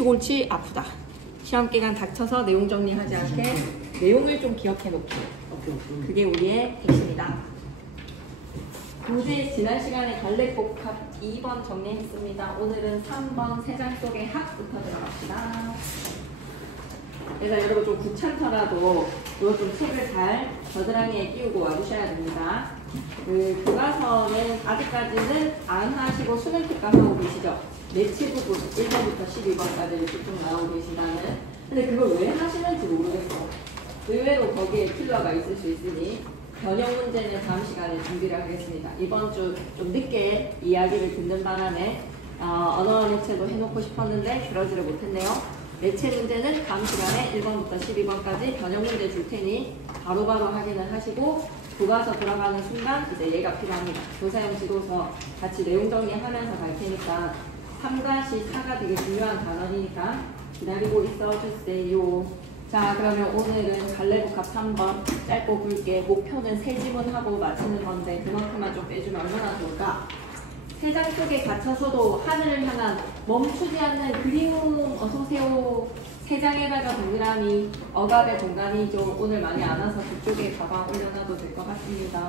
골치 아프다. 시험 기간 닥쳐서 내용 정리하지 않게 내용을 좀 기억해 놓기. 그게 우리의 핵심이다. 문제 지난 시간에 갈래복합 2번 정리했습니다. 오늘은 3번 3장 속의 합부터 들어갑시다. 그래서 여러분 좀 귀찮더라도 이거 좀 책을 잘 겨드랑이에 끼우고 와주셔야 됩니다. 교과서는 아직까지는 안 하시고 수능 특강 하고 계시죠? 매체 부분 1번부터 12번까지 이렇게 쭉 나오고 계시다는. 근데 그걸 왜 하시는지 모르겠어. 의외로 거기에 필러가 있을 수 있으니 변형 문제는 다음 시간에 준비를 하겠습니다. 이번 주 좀 늦게 이야기를 듣는 바람에 언어 매체도 해놓고 싶었는데 그러지를 못했네요. 매체 문제는 다음 시간에 1번부터 12번까지 변형 문제 줄 테니 바로바로 확인을 하시고 교과서 들어가는 순간 이제 얘가 필요합니다. 교사용 지도서 같이 내용 정리하면서 갈 테니까 3과 4가 되게 중요한 단원이니까 기다리고 있어주세요. 자, 그러면 오늘은 갈래복합 3번 짧고 굵게 목표는 3지문하고 마치는 건데 그만큼만 좀 빼주면 얼마나 좋을까? 3장 속에 갇혀서도 하늘을 향한 멈추지 않는 그리움 어서오세요. 3장에다가 동그라미 억압의 공간이죠. 오늘 많이 안 와서 그쪽에 가방 올려놔도 될 것 같습니다.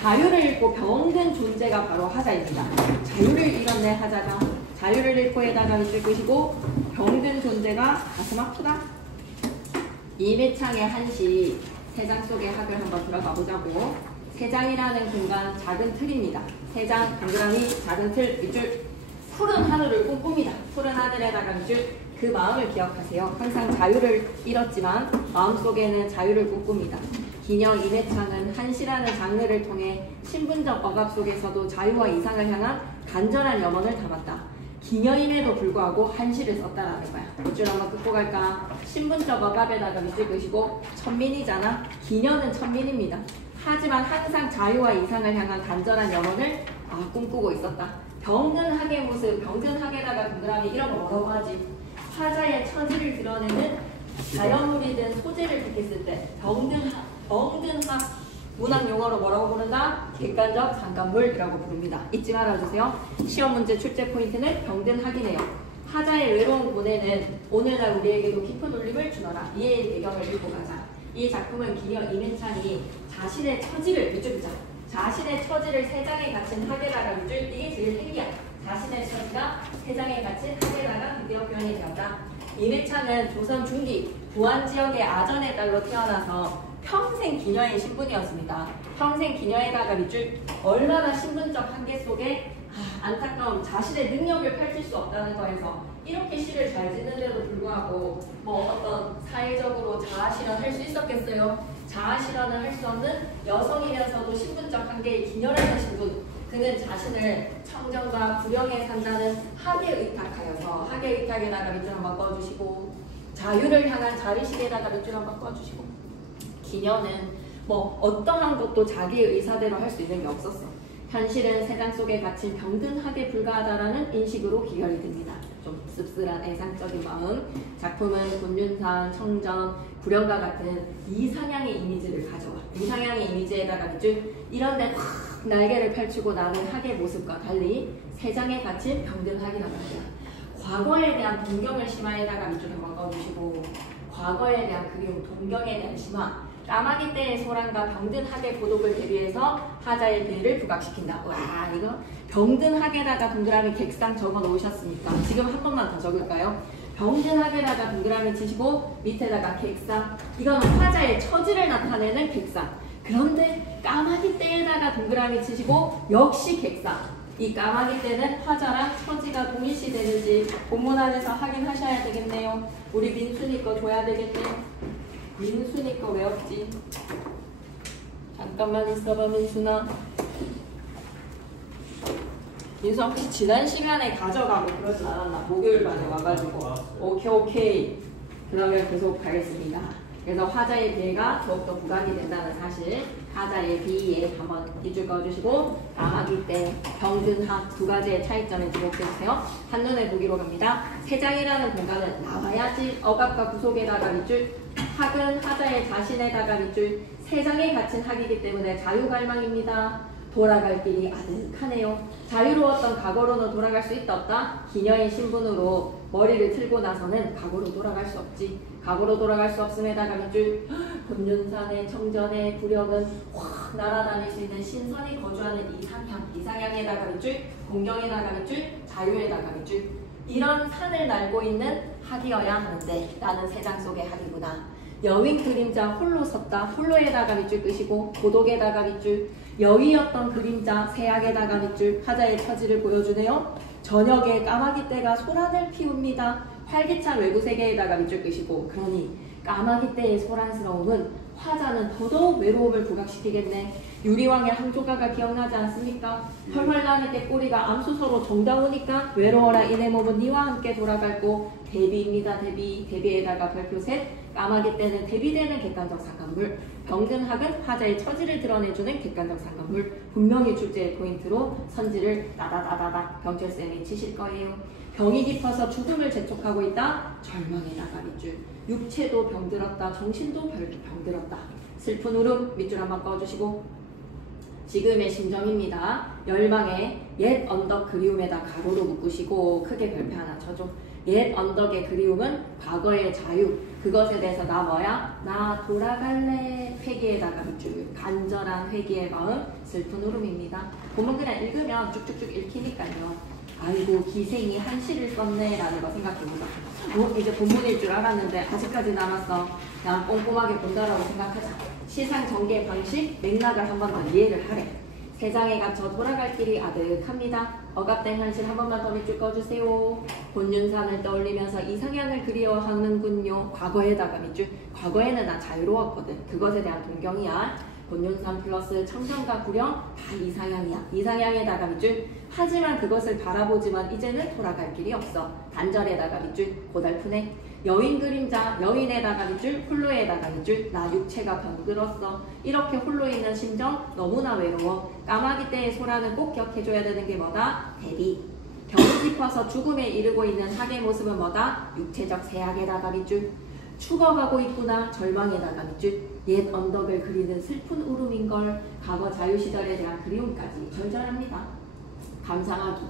자유를 잃고 병든 존재가 바로 하자입니다. 자유를 잃었네 하자가. 자유를 잃고에다가 밑줄 끄시고 병든 존재가 가슴 아프다. 이매창의 한시 3장 속의 학을 한번 들어가 보자고. 3장이라는 공간 작은 틀입니다. 3장 동그라미 작은 틀 밑줄. 푸른 하늘을 꿈꿉니다. 푸른 하늘에다가 밑줄. 그 마음을 기억하세요. 항상 자유를 잃었지만 마음속에는 자유를 꿈꿉니다. 기녕 이매창은 한시라는 장르를 통해 신분적 억압 속에서도 자유와 이상을 향한 간절한 염원을 담았다. 기녀임에도 불구하고 한시를 썼다라는 거야. 밑줄 한번 긋고 갈까? 신분적 억압에다가 밑줄 끄시고 천민이잖아. 기녀는 천민입니다. 하지만 항상 자유와 이상을 향한 간절한 염원을 꿈꾸고 있었다. 병든 학의 모습, 병든 학에다가 동그라미 이런 거 뭐라고 하지? 화자의 처지를 드러내는 자연물이든 소재를 택했을 때 병든 학 문학 용어로 뭐라고 부른다? 객관적 상관물이라고 부릅니다. 잊지 말아주세요. 시험 문제 출제 포인트는 병든 학이네요. 하자의 외로운 고뇌는 오늘날 우리에게도 깊은 울림을 주너라. 이의 배경을 읽고 가자. 이 작품은 기녀 이매창이 자신의 처지를 밑줄이자. 자신의 처지를 3장에 갇힌 학에다가 밑줄. 이게 제일 핵이야. 자신의 처지가 3장에 갇힌 학에다가 드디어 표현이 되었다. 이매창은 조선 중기 부안지역의 아전의 딸로 태어나서 평생 기녀의 신분이었습니다. 평생 기녀에다가 밑줄. 얼마나 신분적 한계 속에 안타까운 자신의 능력을 펼칠 수 없다는 거에서 이렇게 시를 잘 짓는데도 불구하고 어떤 사회적으로 자아실현 할 수 있었겠어요? 자아실현을 할 수 없는 여성이면서도 신분적 한계의 기녀라는 신분. 그는 자신을 청정과 불영에 산다는 학에 의탁하여서 학에 의탁에다가 밑줄 한번 꺼주시고 자유를 향한 자의식에다가 밑줄 한번 꺼주시고 기녀는 어떠한 것도 자기의 의사대로 할 수 있는 게 없었어. 현실은 3장 속에 갇힌 병든 학에 불과하다라는 인식으로 기결이 됩니다. 좀 씁쓸한 애상적인 마음. 작품은 곤륜산, 청정, 불영과 같은 이상향의 이미지를 가져와. 이상향의 이미지에다가 밑줄. 이런데 확 날개를 펼치고 나는 학의 모습과 달리 3장에 갇힌 병든 학이란 말이야. 과거에 대한 동경을 심화에다가 밑줄 한번 꺼주시고 과거에 대한 그리움, 동경에 대한 심화. 까마귀 때의 소란과 병든 학의 고독을 대비해서 하자의 배를 부각시킨다. 와, 이거 병든 학에다가 동그라미 객상 적어 놓으셨으니까 지금 한 번만 더 적을까요? 병든 학에다가 동그라미 치시고 밑에다가 객상. 이거는 화자의 처지를 나타내는 객상. 그런데 까마귀 때에다가 동그라미 치시고 역시 객상. 이 까마귀 때는 화자랑 처지가 동일시 되는지 본문 안에서 확인하셔야 되겠네요. 우리 민순이 거 줘야 되겠네요. 민순이 거 왜 없지? 잠깐만 있어봐 민순아. 민수 혹시 지난 시간에 가져가고 그러진 않았나? 목요일반에 와가지고. 오케이. 그러면 계속 가겠습니다. 그래서 화자의 비애가 더욱더 부각이 된다는 사실. 하자의 비애 한번 밑줄 그어주시고 까마귀 때, 병든 학 두 가지의 차이점을 기록해주세요. 한눈에 보기로 갑니다. 3장이라는 공간은 나와야지. 억압과 구속에다가 밑줄. 학은 하자의 자신에다가 밑줄. 3장에 갇힌 학이기 때문에 자유갈망입니다. 돌아갈 길이 아득하네요. 자유로웠던 과거로는 돌아갈 수 있다 없다? 기녀의 신분으로 머리를 틀고 나서는 과거로 돌아갈 수 없지. 과거로 돌아갈 수 없음에다가 밑줄 금륜산의 청전의 부력은 확 날아다닐 수 있는 신선이 거주하는 이상향, 이상향에다가 밑줄 공경에다가 밑줄 자유에다가 밑줄 이런 산을 날고 있는 학이어야 하는데 나는 세장 속의 학이구나. 여윈 그림자 홀로 섰다. 홀로에다가 밑줄 끄시고 고독에다가 밑줄 여위였던 그림자 세약에다가 밑줄 화자의 처지를 보여주네요. 저녁에 까마귀 떼가 소란을 피웁니다. 활기찬 외부 세계에다가 밑줄 끄시고 그러니 까마귀 떼의 소란스러움은 화자는 더더욱 외로움을 부각시키겠네. 유리왕의 항조가가 기억나지 않습니까? 헐헐 나는 깨꼬리가 암수서로 정다우니까 외로워라 이내 몸은 니와 함께 돌아갈고 대비입니다. 대비. 대비에다가 별표 셋. 까마귀 떼는 대비되는 객관적 상관물. 병든학은 화자의 처지를 드러내주는 객관적 상관물. 분명히 출제의 포인트로 선지를 따다다다닥 병철쌤이 치실 거예요. 병이 깊어서 죽음을 재촉하고 있다. 절망에다가 밑줄. 육체도 병들었다. 정신도 병들었다. 슬픈 울음 밑줄 한번 꺼주시고 지금의 심정입니다. 열망에 옛 언덕 그리움에다 가로로 묶으시고 크게 별표 하나 쳐줘. 옛 언덕의 그리움은 과거의 자유. 그것에 대해서 나 뭐야? 나 돌아갈래. 회개에다가 밑줄. 간절한 회개의 마음 슬픈 울음입니다. 보면 그냥 읽으면 쭉쭉쭉 읽히니까요. 아이고 기생이 한시를 썼네 라는 거 생각해보자. 이제 본문일 줄 알았는데 아직까지 남았어. 그냥 꼼꼼하게 본다라고 생각하자. 시상 전개 방식 맥락을 한 번 더 이해를 하래. 세상에 갇혀 돌아갈 길이 아득합니다. 억압된 현실 한 번만 더 밑줄 꺼주세요. 본윤산을 떠올리면서 이상향을 그리워하는군요. 과거에다가 밑줄. 과거에는 나 자유로웠거든. 그것에 대한 동경이야. 본윤산 플러스 청정과 구령 다 이상향이야. 이상향에다가 밑줄. 하지만 그것을 바라보지만 이제는 돌아갈 길이 없어. 단절에다가 밑줄. 고달프네. 여인 그림자, 여인에다가 밑줄, 홀로에다가 밑줄. 나 육체가 병들었어. 이렇게 홀로 있는 심정 너무나 외로워. 까마귀 떼의 소라는 꼭 기억해줘야 되는 게 뭐다? 대비. 병이 깊어서 죽음에 이르고 있는 학의 모습은 뭐다? 육체적 세약에다가 밑줄. 죽어가고 있구나. 절망에다가 밑줄. 옛 언덕을 그리는 슬픈 울음인걸. 과거 자유시절에 대한 그리움까지 절절합니다. 감상하기.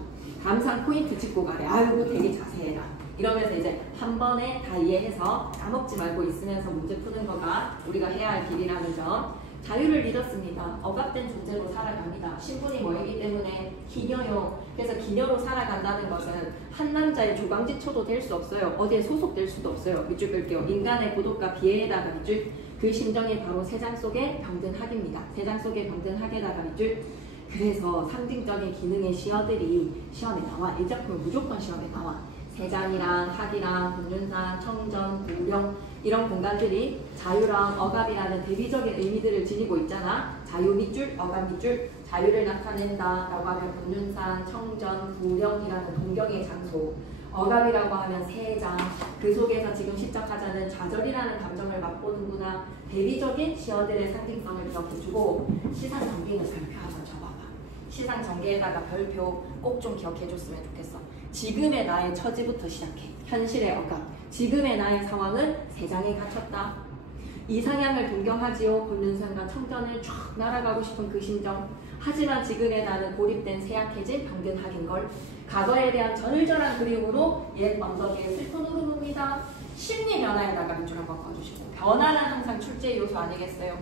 감상 포인트 짚고 가래. 아이고 되게 자세해라. 이러면서 이제 한 번에 다 이해해서 까먹지 말고 있으면서 문제 푸는 거가 우리가 해야 할 길이라는 점. 자유를 잃었습니다. 억압된 존재로 살아갑니다. 신분이 뭐이기 때문에 기녀요. 그래서 기녀로 살아간다는 것은 한 남자의 조강지처도 될 수 없어요. 어디에 소속될 수도 없어요. 밑줄 끌게요. 인간의 고독과 비애에다가 밑줄. 그 심정이 바로 세장 속의 병든 학입니다. 세장 속의 병든 학에다가 밑줄. 그래서 상징적인 기능의 시어들이 시험에 나와. 이 작품은 무조건 시험에 나와. 세장이랑 학이랑 본윤산, 청전, 구령 이런 공간들이 자유랑 억압이라는 대비적인 의미들을 지니고 있잖아. 자유 밑줄, 억압 밑줄. 자유를 나타낸다 라고 하면 본윤산, 청전, 구령이라는 동경의 장소. 억압이라고 하면 세장. 그 속에서 지금 시작하자는 좌절이라는 감정을 맛보는구나. 대비적인 시어들의 상징성을 기억해주고 시상 전개는 별표 한번 적어봐. 시상 전개에다가 별표 꼭 좀 기억해줬으면 좋겠어. 지금의 나의 처지부터 시작해. 현실의 억압. 지금의 나의 상황은 세장에 갇혔다. 이상향을 동경하지요. 본윤산과 청전을 쫙 날아가고 싶은 그 심정. 하지만 지금의 나는 고립된 세약해진 병든 학인걸. 과거에 대한 절절한 그리움으로 옛 언덕의 슬픈 울음입니다. 심리 변화에다가 밑줄 한번 꺼주시고. 변화는 항상 출제 요소 아니겠어요?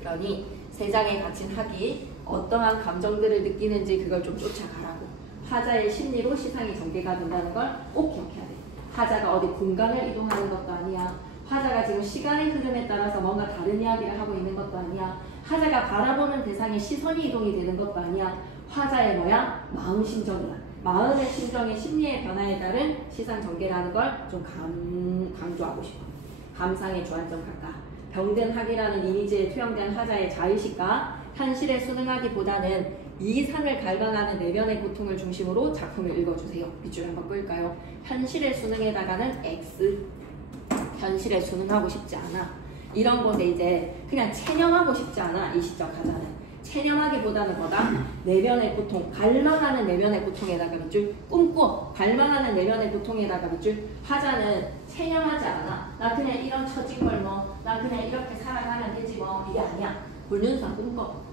그러니 세장에 갇힌 학이 어떠한 감정들을 느끼는지 그걸 좀 쫓아가라고. 화자의 심리로 시상이 전개가 된다는 걸 꼭 기억해야 돼. 화자가 어디 공간을 이동하는 것도 아니야. 화자가 지금 시간의 흐름에 따라서 뭔가 다른 이야기를 하고 있는 것도 아니야. 화자가 바라보는 대상의 시선이 이동이 되는 것도 아니야. 화자의 뭐야? 마음 심정이야. 마음의 심정의 심리의 변화에 따른 시상 전개라는 걸 좀 강조하고 싶어. 감상의 주안점 갈까? 병든 학이라는 이미지에 투영된 화자의 자의식과 현실에 순응하기보다는 이 상을 갈망하는 내면의 고통을 중심으로 작품을 읽어주세요. 밑줄 한번 끌까요? 현실에 순응에다가는 X. 현실에 순응하고 싶지 않아. 이런 건데 이제 그냥 체념하고 싶지 않아. 이 시적 하자는. 체념하기보다는 뭐다? 내면의 고통. 갈망하는 내면의 고통에다가 밑줄. 꿈꿔. 갈망하는 내면의 고통에다가 밑줄. 화자는 체념하지 않아. 나 그냥 이런 처진걸 뭐. 나 그냥 이렇게 살아가면 되지 뭐. 이게 아니야. 본윤산 꿈꿔.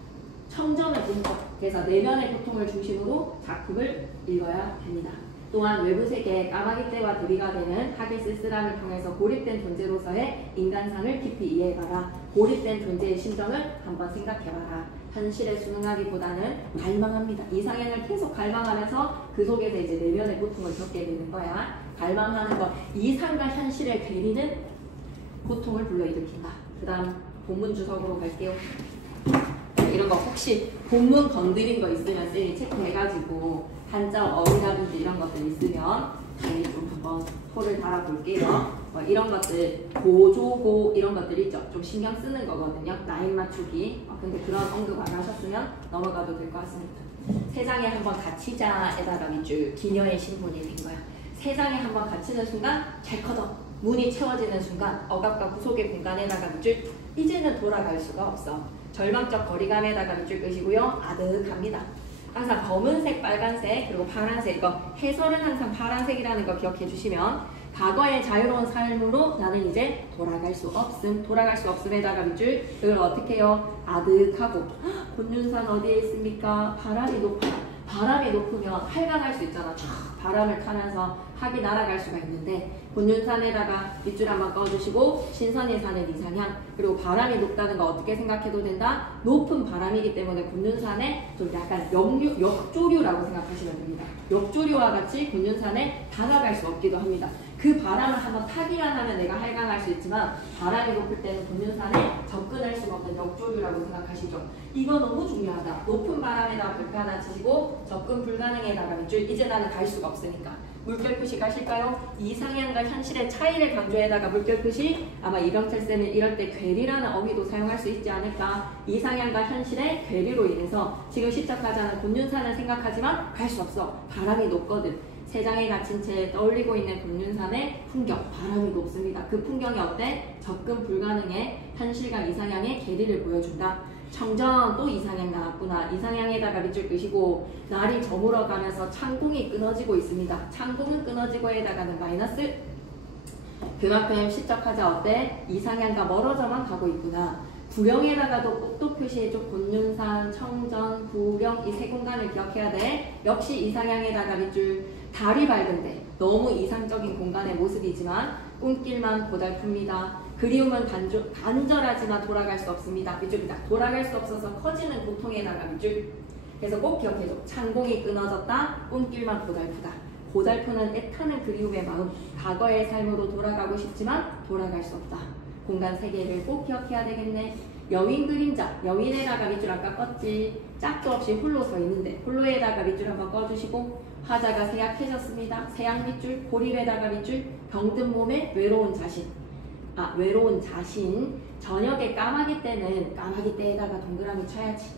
청전을 꿈꿔. 그래서 내면의 고통을 중심으로 작품을 읽어야 됩니다. 또한 외부 세계의 까마귀 떼와 도리가 되는 학의 쓸쓸함을 통해서 고립된 존재로서의 인간상을 깊이 이해해봐라. 고립된 존재의 심정을 한번 생각해봐라. 현실에 순응하기보다는 갈망합니다. 이상향을 계속 갈망하면서 그 속에서 이제 내면의 고통을 겪게 되는 거야. 갈망하는 것, 이상과 현실의 괴리는 고통을 불러일으킨다. 그 다음 본문 주석으로 갈게요. 이런 거 혹시 본문 건드린 거 있으면 쌤이 체크해가지고 한자 어휘라든지 이런 것들 있으면 저희 좀 한번 토를 달아볼게요. 이런 것들 고조고 이런 것들 있죠. 좀 신경 쓰는 거거든요. 라인 맞추기. 근데 그런 언급 안 하셨으면 넘어가도 될 것 같습니다. 세상에 한번 갇히자에다가 밑줄 기녀의 신분이 된 거야. 세상에 한번 갇히는 순간 찰커덕 문이 채워지는 순간 억압과 구속의 공간에다가 밑줄 이제는 돌아갈 수가 없어. 절망적 거리감에다가 밑줄 끄시고요. 아득합니다. 항상 검은색, 빨간색, 그리고 파란색, 이거 해설은 항상 파란색이라는 거 기억해 주시면 과거의 자유로운 삶으로 나는 이제 돌아갈 수 없음. 돌아갈 수 없음에다가 밑줄 이걸 어떻게 해요? 아득하고. 곤륜산 어디에 있습니까? 바람이 높아요. 바람이 높으면 활강할 수 있잖아. 촥 바람을 타면서 학이 날아갈 수가 있는데 곤륜산에다가 밑줄 한번 꺼주시고 신선이 사는 이상향 그리고 바람이 높다는 거 어떻게 생각해도 된다? 높은 바람이기 때문에 곤륜산에 좀 약간 역조류라고 생각하시면 됩니다. 역조류와 같이 곤륜산에 다가갈 수 없기도 합니다. 그 바람을 한번 타기만 하면 내가 활강할 수 있지만 바람이 높을 때는 곤륜산에 접근할 수가 없는 역조류라고 생각하시죠. 이거 너무 중요하다. 높은 바람에다가 불표 하나 치시고 접근 불가능에다가 밑줄 이제 나는 갈 수가 없으니까 물결 표시 가실까요? 이상향과 현실의 차이를 강조해다가 물결 표시 아마 이병철 쌤은 이럴 때 괴리라는 어휘도 사용할 수 있지 않을까. 이상향과 현실의 괴리로 인해서 지금 시작하자는 곤륜산을 생각하지만 갈 수 없어. 바람이 높거든. 세상에 갇힌 채 떠올리고 있는 곤륜산의 풍경, 바람이 높습니다. 그 풍경이 어때? 접근 불가능해 현실과 이상향의 괴리를 보여준다. 청정 또 이상향 나왔구나. 이상향에다가 밑줄 끄시고 날이 저물어 가면서 창궁이 끊어지고 있습니다. 창궁은 끊어지고에다가는 마이너스. 그만큼 시적하자 어때? 이상향과 멀어져만 가고 있구나. 구령에다가도 꼭도 표시해줘. 곤륜산, 청정, 구령 이 세 공간을 기억해야 돼. 역시 이상향에다가 밑줄 달이 밝은데 너무 이상적인 공간의 모습이지만 꿈길만 고달픕니다. 그리움은 간절하지만 돌아갈 수 없습니다. 밑줄이다. 돌아갈 수 없어서 커지는 고통에다가 밑줄. 그래서 꼭 기억해줘. 창공이 끊어졌다. 꿈길만 고달프다. 고달프는 애타는 그리움의 마음. 과거의 삶으로 돌아가고 싶지만 돌아갈 수 없다. 공간 세계를 꼭 기억해야 되겠네. 여윈 그림자. 여윈에다가 밑줄 아까 껐지. 짝도 없이 홀로 서 있는데 홀로에다가 밑줄 한번 꺼주시고 화자가 세약해졌습니다. 세약 밑줄. 고립에다가 밑줄. 병든 몸에 외로운 자신. 외로운 자신. 저녁에 까마귀 때는 까마귀 때에다가 동그라미 쳐야지.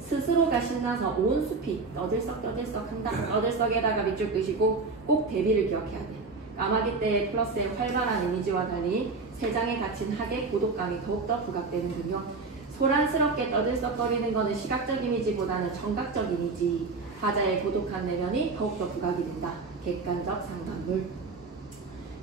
스스로가 신나서 온 숲이 떠들썩떠들썩 한다. 떠들썩에다가 밑줄 끄시고 꼭 대비를 기억해야 돼. 까마귀 때의 플러스의 활발한 이미지와 달리 세상에 갇힌 학의 고독감이 더욱더 부각되는군요. 소란스럽게 떠들썩거리는 것은 시각적 이미지보다는 청각적 이미지. 화자의 고독한 내면이 더욱더 부각이 된다. 객관적 상관물.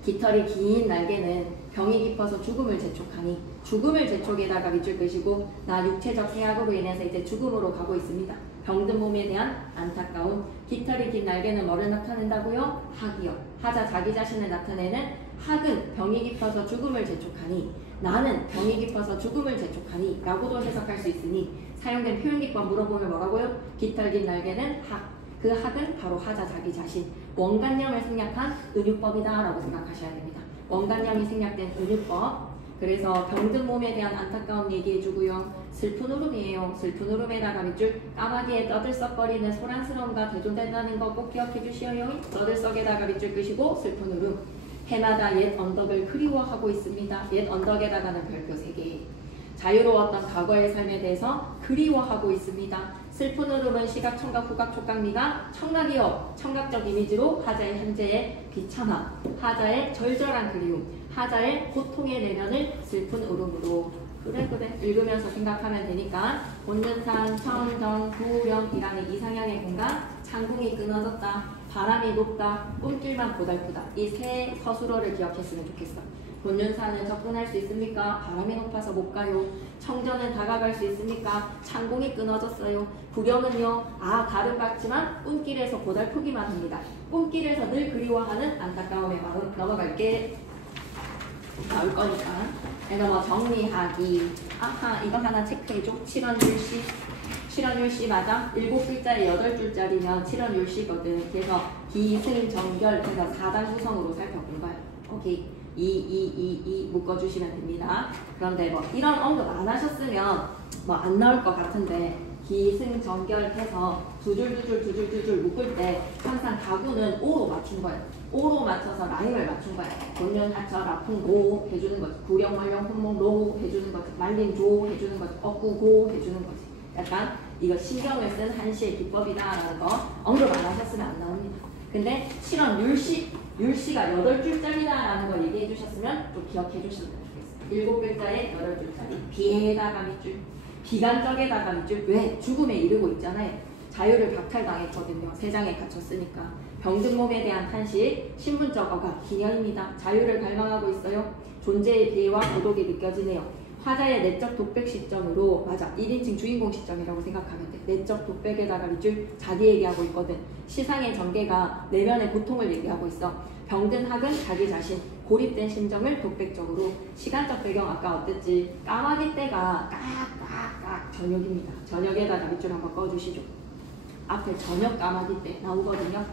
깃털이 긴 날개는 병이 깊어서 죽음을 재촉하니 죽음을 재촉에다가 밑줄 끄시고 나 육체적 해악으로 인해서 이제 죽음으로 가고 있습니다. 병든 몸에 대한 안타까움. 깃털이 긴 날개는 뭐를 나타낸다고요? 학이요. 하자 자기 자신을 나타내는 학은 병이 깊어서 죽음을 재촉하니 나는 병이 깊어서 죽음을 재촉하니 라고도 해석할 수 있으니 사용된 표현기법 물어보면 뭐라고요? 깃털 긴 날개는 학. 그 학은 바로 하자 자기 자신. 원관념을 생략한 은유법이다 라고 생각하셔야 됩니다. 원관념이 생략된 은유법. 그래서 병든 몸에 대한 안타까움 얘기해주고요. 슬픈 울음이에요. 슬픈 울음에다가 밑줄 까마귀에 떠들썩거리는 소란스러움과 대존된다는 거 꼭 기억해 주시오요. 떠들썩에다가 밑줄 끄시고 슬픈 울음. 해마다 옛 언덕을 그리워하고 있습니다. 옛 언덕에다가는 별표 3개. 자유로웠던 과거의 삶에 대해서 그리워하고 있습니다. 슬픈 울음은 시각, 청각, 후각, 촉각미가 청각이요. 청각적 이미지로 하자의 현재의 비참함, 하자의 절절한 그리움, 하자의 고통의 내면을 슬픈 울음으로 그래 읽으면서 생각하면 되니까 곤륜산, 청정, 구령이라는 이상향의 공간, 창궁이 끊어졌다. 바람이 높다, 꿈길만 고달프다. 이 세 서술어를 기억했으면 좋겠어. 본륜산은 접근할 수 있습니까? 바람이 높아서 못 가요. 청전은 다가갈 수 있습니까? 창공이 끊어졌어요. 구경은요? 다른 같지만 꿈길에서 고달프기만 합니다. 꿈길에서 늘 그리워하는 안타까움의 마음. 넘어갈게. 나올 거니까. 그래서 뭐 정리하기. 이거 하나 체크해줘. 7원율시. 7원율시 맞아? 7글자에 8줄짜리면 7원율시거든. 그래서 기승전결 해서 4단 구성으로 살펴본 거야. 오케이. 2 묶어주시면 됩니다. 그런데 뭐 이런 언급 안 하셨으면 뭐 안 나올 것 같은데 기승전결해서 두 줄 묶을 때 항상 가구는 오로 맞춘 거예요. 오로 맞춰서 라임을 맞춘 거예요. 본륜 하처 라풍 고 해주는 거지. 구령 말령 훈몽 로 해주는 거지. 말림 조 해주는 거지. 억구 고 해주는 거지. 약간 이거 신경을 쓴 한시의 기법이다라는 거 언급 안 하셨으면 안 나옵니다. 근데 실험 율시가 8줄짜리다라는 걸 얘기해 주셨으면 좀 기억해 주시면 좋겠어요. 7글자에 8줄짜리. 비에다가 밑줄. 비관적에다가 밑줄. 왜? 죽음에 이르고 있잖아요. 자유를 박탈당했거든요. 세장에 갇혔으니까. 병든 몸에 대한 탄식, 신분적 억압, 기념입니다. 자유를 갈망하고 있어요. 존재의 비애와 고독이 느껴지네요. 화자의 내적 독백 시점으로 맞아 1인칭 주인공 시점이라고 생각하면 돼. 내적 독백에다가 밑줄 자기 얘기하고 있거든. 시상의 전개가 내면의 고통을 얘기하고 있어. 병든 학은 자기 자신, 고립된 심정을 독백적으로. 시간적 배경 아까 어땠지? 까마귀 때가 깍깍깍 저녁입니다. 저녁에다가 밑줄 한번 꺼주시죠. 앞에 저녁 까마귀 때 나오거든요.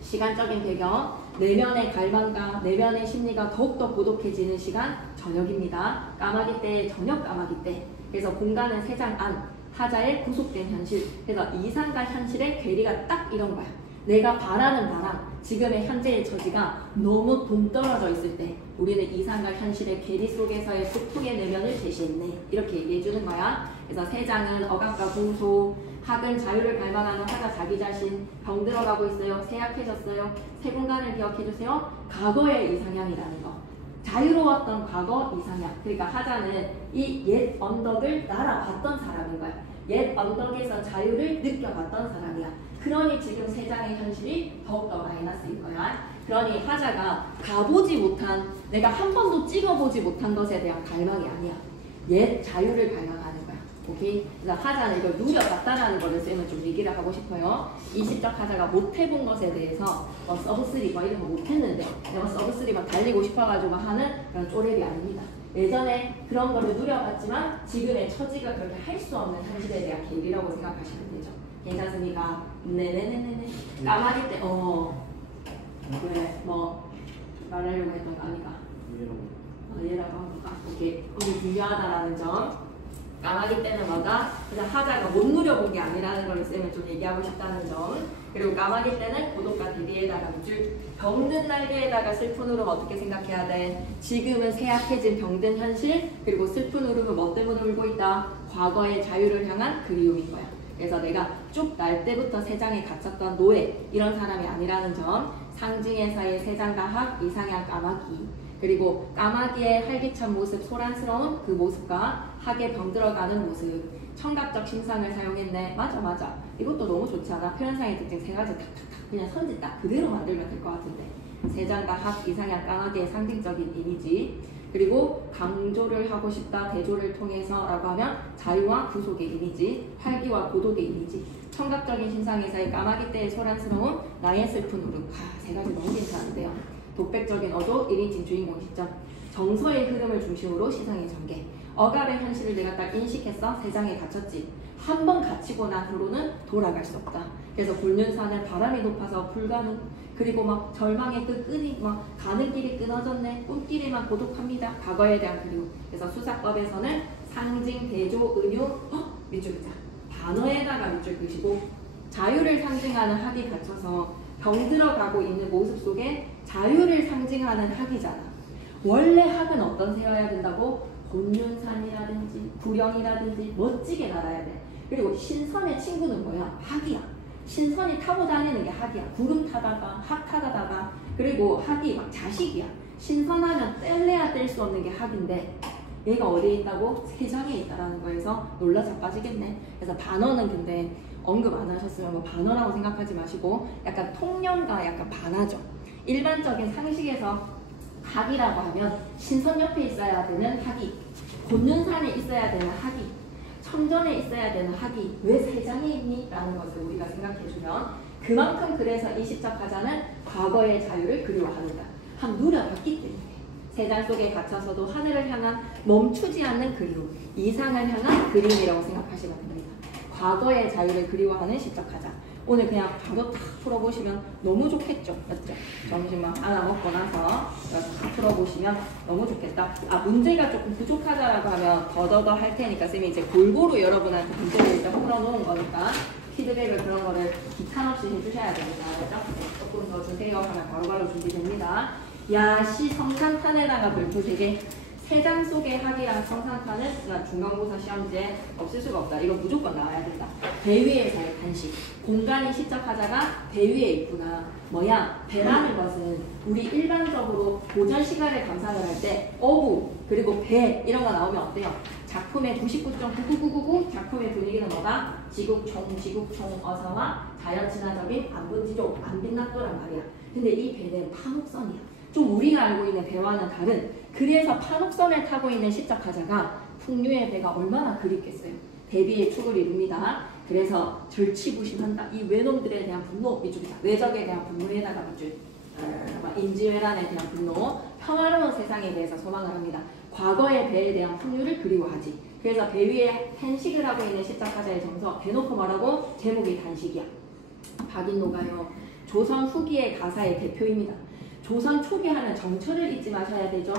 시간적인 배경, 내면의 갈망과 내면의 심리가 더욱더 고독해지는 시간, 저녁입니다. 까마귀 때, 저녁 까마귀 때. 그래서 공간은 세장 안, 하자의 구속된 현실. 그래서 이상과 현실의 괴리가 딱 이런 거야. 내가 바라는 바람, 지금의 현재의 처지가 너무 동떨어져 있을 때 우리는 이상과 현실의 괴리 속에서의 소통의 내면을 제시했네. 이렇게 얘기해 주는 거야. 그래서 세장은 억압과 공소, 학은 자유를 갈망하는 화가 자기 자신, 병들어가고 있어요. 쇠약해졌어요. 세 공간을 기억해주세요. 과거의 이상향이라는 거. 자유로웠던 과거 이상향. 그러니까 하자는 이 옛 언덕을 날아봤던 사람인 거야. 옛 언덕에서 자유를 느껴봤던 사람이야. 그러니 지금 세상의 현실이 더욱더 마이너스인 거야. 그러니 하자가 가보지 못한, 내가 한 번도 찍어보지 못한 것에 대한 갈망이 아니야. 옛 자유를 갈망하는 거야. 오케이? 그래서 하자는 이걸 누려봤다라는 거를 쌤은 좀 얘기를 하고 싶어요. 이시적 하자가 못해본 것에 대해서 서브3 뭐 이런 거 못했는데 내가 서브3만 달리고 싶어가지고 하는 그런 쪼렙이 아닙니다. 예전에 그런 거를 누려봤지만 지금의 처지가 그렇게 할 수 없는 현실에 대한 계기라고 생각하시면 되죠. 괜찮습니까? 네네네네네. 까마귀 때 왜 뭐 말하려고 했던 거 아니까? 얘라고 한 건가? 오케이. 오늘 중요하다라는 점. 까마귀 때는 뭐가? 그냥 하자가 못 누려본 게 아니라는 걸 쌤은 좀 얘기하고 싶다는 점. 그리고 까마귀 때는 고독과 대비에다가 밑줄. 병든 날개에다가 슬픈 울음 어떻게 생각해야 돼? 지금은 쇠약해진 병든 현실, 그리고 슬픈 울음은 뭐 때문에 울고 있다? 과거의 자유를 향한 그리움인 거야. 그래서 내가 쭉 날 때부터 세장에 갇혔던 노예, 이런 사람이 아니라는 점. 상징에서의 세장과 학, 이상향 까마귀. 그리고 까마귀의 활기찬 모습, 소란스러운 그 모습과 학에 병들어가는 모습. 청각적 심상을 사용했네. 맞아. 이것도 너무 좋지 않아? 표현상의 특징 세 가지 탁탁탁 그냥 선지 딱 그대로 만들면 될 것 같은데. 세장과 학, 이상향 까마귀의 상징적인 이미지. 그리고 강조를 하고 싶다, 대조를 통해서 라고 하면 자유와 구속의 이미지, 활기와 고독의 이미지. 청각적인 신상에서의 까마귀 때의 소란스러운 나의 슬픈 울음. 세 가지 너무 괜찮은데요. 독백적인 어조, 1인칭 주인공 시점. 정서의 흐름을 중심으로 시상의 전개. 억압의 현실을 내가 딱 인식했어. 세장에 갇혔지. 한 번 갇히고 난 후로는 돌아갈 수 없다. 그래서 불륜산을 바람이 높아서 불가능. 그리고 막 절망의 끈이 막 가는 길이 끊어졌네. 꿈길이만 고독합니다. 과거에 대한 그리움. 그래서 수사법에서는 상징, 대조, 은유, 밑줄 그자. 단어에다가 밑줄 그시고 자유를 상징하는 학이 갇혀서 병들어가고 있는 모습 속에 자유를 상징하는 학이잖아. 원래 학은 어떤 세워야 된다고? 본륜산이라든지 구령이라든지 멋지게 날아야 돼. 그리고 신선의 친구는 뭐야? 학이야. 신선이 타고 다니는 게 학이야. 구름 타다가 학 타다가. 그리고 학이 막 자식이야. 신선하면 뗄래야 뗄 수 없는 게 학인데 얘가 어디에 있다고? 세장에 있다라는 거에서 놀라 자빠지겠네. 그래서 단어는 근데 언급 안 하셨으면 뭐 반어라고 생각하지 마시고 약간 통념과 약간 반하죠. 일반적인 상식에서 학이라고 하면 신선 옆에 있어야 되는 학이, 곤눈산에 있어야 되는 학이, 청전에 있어야 되는 학이 왜 세 장에 있니? 라는 것을 우리가 생각해주면 그만큼 그래서 이 시적하자는 과거의 자유를 그리워합니다. 한 누려봤기 때문에 세 장 속에 갇혀서도 하늘을 향한 멈추지 않는 그리움, 이상을 향한 그림이라고 생각하시면 됩니다. 과거의 자유를 그리워하는 시적하자. 오늘 그냥 바로 탁 풀어보시면 너무 좋겠죠? 맞죠? 점심만 하나 먹고 나서 다 풀어보시면 너무 좋겠다. 아, 문제가 조금 부족하다라고 하면 더더더 할 테니까 쌤이 이제 골고루 여러분한테 문제를 일단 풀어놓은 거니까 피드백을 그런 거를 기탄 없이 해주셔야 됩니다. 그죠? 조금 더 주세요 하면 바로바로 준비됩니다. 야시 성산탄에다가 별표 3개. 세 장 속의 학이랑 성산탄은 중간고사 시험지에 없을 수가 없다. 이거 무조건 나와야 된다. 배 위에서의 간식. 공간이 시적하자가 배 위에 있구나. 뭐야? 배라는 것은 우리 일반적으로 고전 시간을 감상을 할 때 어부 그리고 배 이런 거 나오면 어때요? 작품의 99.99999 작품의 분위기는 뭐가? 지국총 어서와 자연 친화적인 안분지족 안빛낙도란 말이야. 근데 이 배는 판옥선이야. 좀 우리가 알고 있는 배와는 다른, 그래서 판옥선을 타고 있는 시적하자가 풍류의 배가 얼마나 그립겠어요. 대비의 축을 이룹니다. 그래서 절치부심한다. 이 외놈들에 대한 분노 이쪽이다. 외적에 대한 분노에다가 밑줄 임지왜란에 대한 분노, 평화로운 세상에 대해서 소망을 합니다. 과거의 배에 대한 풍류를 그리워하지. 그래서 배 위에 탄식을 하고 있는 시적하자의 정서, 대놓고 말하고 제목이 단식이야. 박인노가요. 조선 후기의 가사의 대표입니다. 조선 초기 하면 정철을 잊지 마셔야 되죠.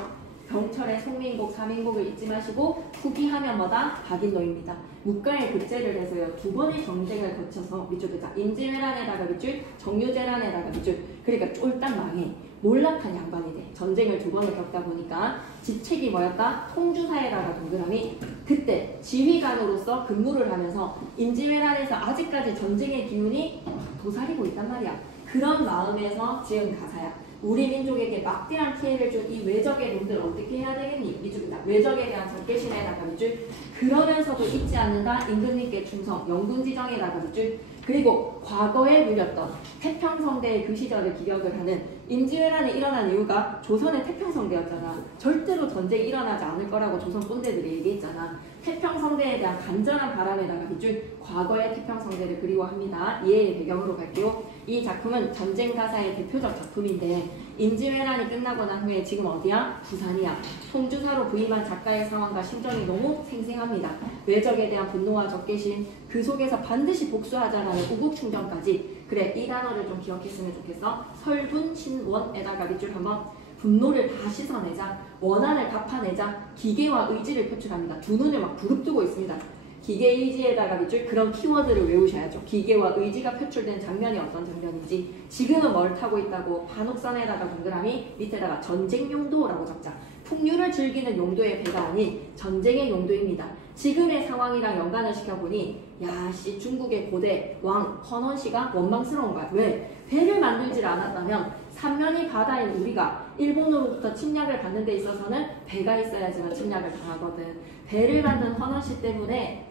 병철의 송민곡, 사민곡을 잊지 마시고 후기 하면 뭐다? 박인노입니다. 묵가의 급제를 해서요. 2번의 정쟁을 거쳐서 밑줄보자. 임진왜란에다가 밑줄, 정유재란에다가 밑줄. 그러니까 쫄딱 망해. 몰락한 양반이 돼. 전쟁을 2번을 겪다 보니까 직책이 뭐였다? 통주사에다가 동그라미. 그때 지휘관으로서 근무를 하면서 임진왜란에서 아직까지 전쟁의 기운이 도사리고 있단 말이야. 그런 마음에서 지은 가사야. 우리 민족에게 막대한 피해를 준 이 외적의 놈들 어떻게 해야 되겠니? 밑줄이다. 외적에 대한 적개심에다가 밑줄. 그러면서도 잊지 않는다. 임금님께 충성. 영군지정에다가 밑줄. 그리고 과거에 누렸던 태평성대의 그 시절을 기억을 하는 임진왜란이 일어난 이유가 조선의 태평성대였잖아. 절대로 전쟁이 일어나지 않을 거라고 조선 꼰대들이 얘기했잖아. 태평성대에 대한 간절한 바람에다가 밑줄. 과거의 태평성대를 그리워합니다. 이해의 배경으로 갈게요. 이 작품은 전쟁 가사의 대표적 작품인데 임진왜란이 끝나고 난 후에 지금 어디야? 부산이야. 통주사로 부임한 작가의 상황과 심정이 너무 생생합니다. 외적에 대한 분노와 적개심, 그 속에서 반드시 복수하자라는 우국충정까지. 그래, 이 단어를 좀 기억했으면 좋겠어. 설분신원에다가 밑줄 한번. 분노를 다 씻어내자, 원한을 갚아내자, 기계와 의지를 표출합니다. 두 눈을 막 부릅뜨고 있습니다. 기계 의지에다가 밑줄, 그런 키워드를 외우셔야죠. 기계와 의지가 표출된 장면이 어떤 장면인지. 지금은 뭘 타고 있다고? 판옥선에다가 동그라미, 밑에다가 전쟁 용도라고 적자. 풍류를 즐기는 용도의 배가 아닌 전쟁의 용도입니다. 지금의 상황이랑 연관을 시켜보니 야씨 중국의 고대 왕 헌원씨가 원망스러운 거야. 왜? 배를 만들질 않았다면 삼면이 바다인 우리가 일본으로부터 침략을 받는 데 있어서는 배가 있어야지만 침략을 당하거든. 배를 만든 헌원씨 때문에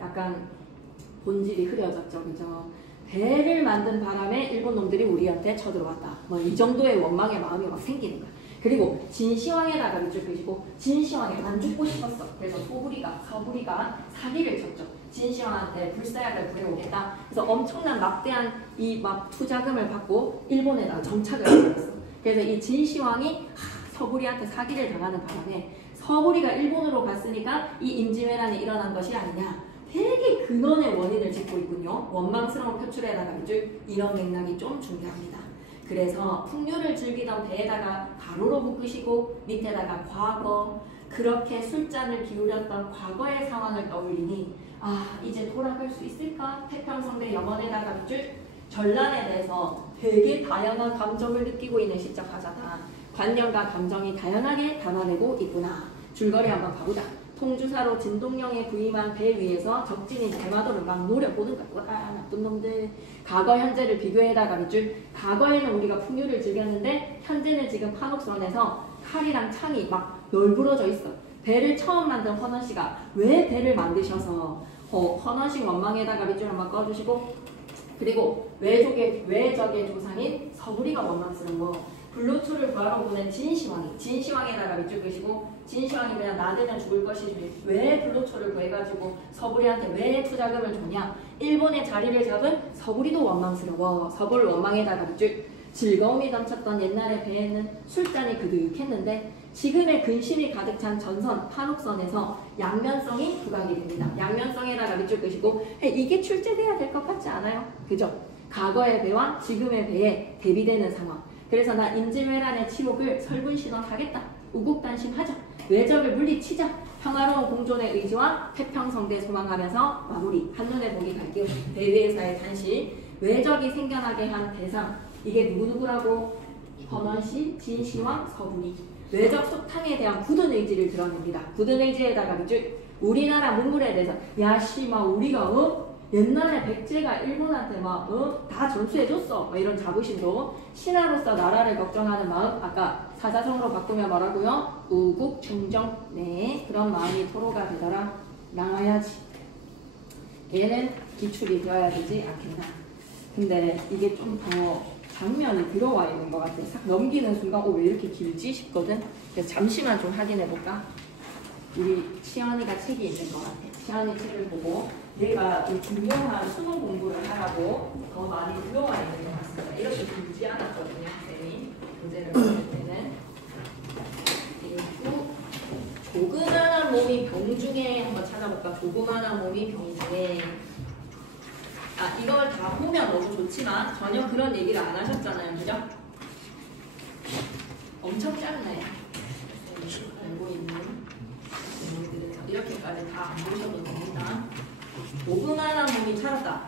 약간 본질이 흐려졌죠. 그죠? 배를 만든 바람에 일본 놈들이 우리한테 쳐들어왔다. 뭐 이 정도의 원망의 마음이 막 생기는 거야. 그리고 진시황에다가 밑줄 그리고 진시황이 안 죽고 싶었어. 그래서 서부리가 사기를 쳤죠. 진시황한테 불사약을 부려오겠다. 그래서 엄청난 막대한 이 막 투자금을 받고 일본에다가 정착을 했어. 그래서 이 진시황이 서부리한테 사기를 당하는 바람에 서부리가 일본으로 갔으니까 이 임진왜란이 일어난 것이 아니냐. 되게 근원의 원인을 짚고 있군요. 원망스러운 표출에다가 밑줄. 이런 맥락이 좀 중요합니다. 그래서 풍류를 즐기던 배에다가 가로로 묶으시고 밑에다가 과거, 그렇게 술잔을 기울였던 과거의 상황을 떠올리니 아 이제 돌아갈 수 있을까? 태평성대 염원에다가 밑줄. 전란에 대해서 되게 다양한 감정을 느끼고 있는 시적하자다. 관념과 감정이 다양하게 담아내고 있구나. 줄거리 한번 가보자. 통주사로 진동령에 부임한 배 위에서 적진인 대마도를 막 노려보는 거야. 아 나쁜 놈들. 과거 현재를 비교해다가 밑줄. 과거에는 우리가 풍류를 즐겼는데 현재는 지금 판옥선에서 칼이랑 창이 막 널브러져 있어. 배를 처음 만든 헌원씨가 왜 배를 만드셔서 헌원식 원망에다가 밑줄 한번 꺼주시고, 그리고 외적의 조상인 서구리가 원망스러워. 불로초를 구하러 보낸 진시황에다가 밑줄 끄시고, 진시황이 그냥 나대면 죽을 것이지 왜 불로초를 구해가지고 서구리한테 왜 투자금을 줬냐. 일본의 자리를 잡은 서구리도 원망스러워. 서구를 원망에다가 밑줄. 즐거움이 넘쳤던 옛날의 배에는 술잔이 그득했는데 지금의 근심이 가득 찬 전선 판옥선에서 양면성이 부각이 됩니다. 양면성에다가 밑줄 끄시고, 이게 출제돼야 될 것 같지 않아요? 그죠? 과거의 배와 지금의 배에 대비되는 상황. 그래서 나 임진왜란의 치욕을 설분신원하겠다. 우국단심하자. 외적을 물리치자. 평화로운 공존의 의지와 태평성대 소망하면서 마무리. 한눈에 보기 갈게요. 대외사의 단시. 외적이 생겨나게 한 대상. 이게 누구누구라고? 헌원시, 진시황, 서구리. 외적 속탕에 대한 굳은 의지를 드러냅니다. 굳은 의지에다가 밑줄. 우리나라 문물에 대해서 우리가 옛날에 백제가 일본한테 다 전수해줬어. 이런 자부심도, 신하로서 나라를 걱정하는 마음, 아까 사자성어로 바꾸면 뭐라고요? 우국, 충정. 네, 그런 마음이 토로가 되더라. 나와야지. 얘는 기출이 되어야 되지 않겠나. 근데 이게 좀 더 장면이 들어와 있는 것 같아. 싹 넘기는 순간 왜 이렇게 길지 싶거든. 그래서 잠시만 좀 확인해 볼까? 우리 시연이가 책이 있는 것 같아. 시연이 책을 보고 내가 이 중요한 수능 공부를 하라고 더 많이 들어와 있는 것 같습니다. 이렇게 길지 않았거든요, 쌤이. 문제를 풀 때는. 그리고 조그만한 몸이 병중에 한번 찾아볼까? 조그만한 몸이 병중에. 이걸 다 보면 너무 좋지만 전혀 그런 얘기를 안 하셨잖아요, 그죠? 엄청 짧네. 알고 있는 내용들은 이렇게까지 다 안 보셔도 됩니다. 조그만한 몸이 찾았다.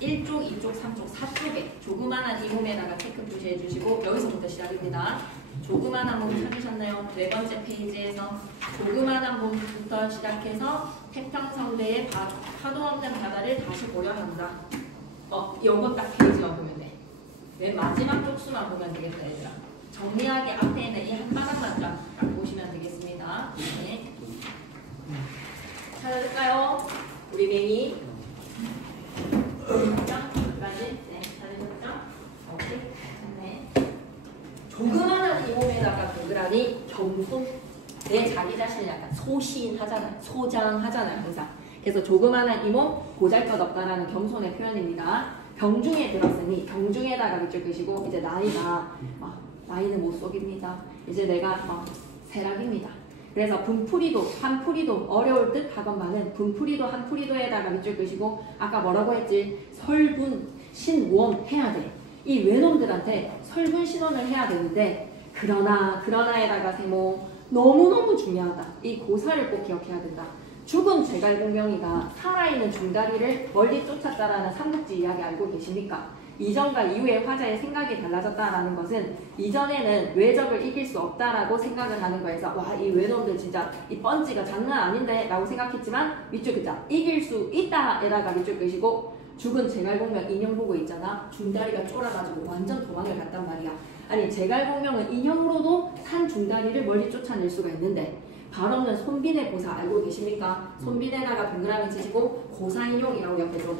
1쪽, 2쪽, 3쪽, 4쪽에 조그만한 이 몸에다가 체크 표시해 주시고, 여기서부터 시작입니다. 조그만한 몸 찾으셨나요? 네 번째 페이지에서 조그만한 몸부터 시작해서 태평성대의 파도 없는 바다를 다시 보려 한다. 요거 딱 페이지만 보면 돼. 맨 마지막 쪽수만 보면 되겠다, 얘들아. 정리하게 앞에 있는 이 한 바닥만 딱 보시면 되겠습니다. 네. 찾아줄까요? 우리 맹이. 여기까지? 네, 찾으셨죠? 오케이. 네. 조그만한 이 몸에다가 동그라미 겸손. 내 자기 자신을 약간 소시인하잖아. 소장하잖아요, 항상. 그래서 조그만한 이 몸 보잘것없다라는 겸손의 표현입니다. 병중에 들었으니 병중에다가 밑줄 끄시고, 이제 나이는 못 속입니다. 이제 내가 세락입니다. 그래서 분풀이도 한풀이도 어려울 듯 하건만은 분풀이도 한풀이도에다가 밑줄 끄시고, 아까 뭐라고 했지? 설분 신원 해야 돼. 이 외놈들한테 설분 신원을 해야 되는데, 그러나에다가 세모 너무너무 중요하다. 이 고사를 꼭 기억해야 된다. 죽은 제갈공명이가 살아있는 중다리를 멀리 쫓았다라는 삼국지 이야기 알고 계십니까? 이전과 이후의 화자의 생각이 달라졌다라는 것은 이전에는 외적을 이길 수 없다라고 생각을 하는 거에서 이 외놈들 진짜 이 뻔지가 장난 아닌데 라고 생각했지만, 밑줄 끄자. 이길 수 있다 에다가 밑줄 끄시고, 죽은 제갈공명 인형 보고 있잖아. 중다리가 쫄아가지고 완전 도망을 갔단 말이야. 아니, 제갈공명은 인형으로도 산 중다리를 멀리 쫓아낼 수가 있는데, 발없는 손빈의 고사 알고 계십니까? 손빈에다가 동그라미 치시고 고사인용이라고 옆에 좀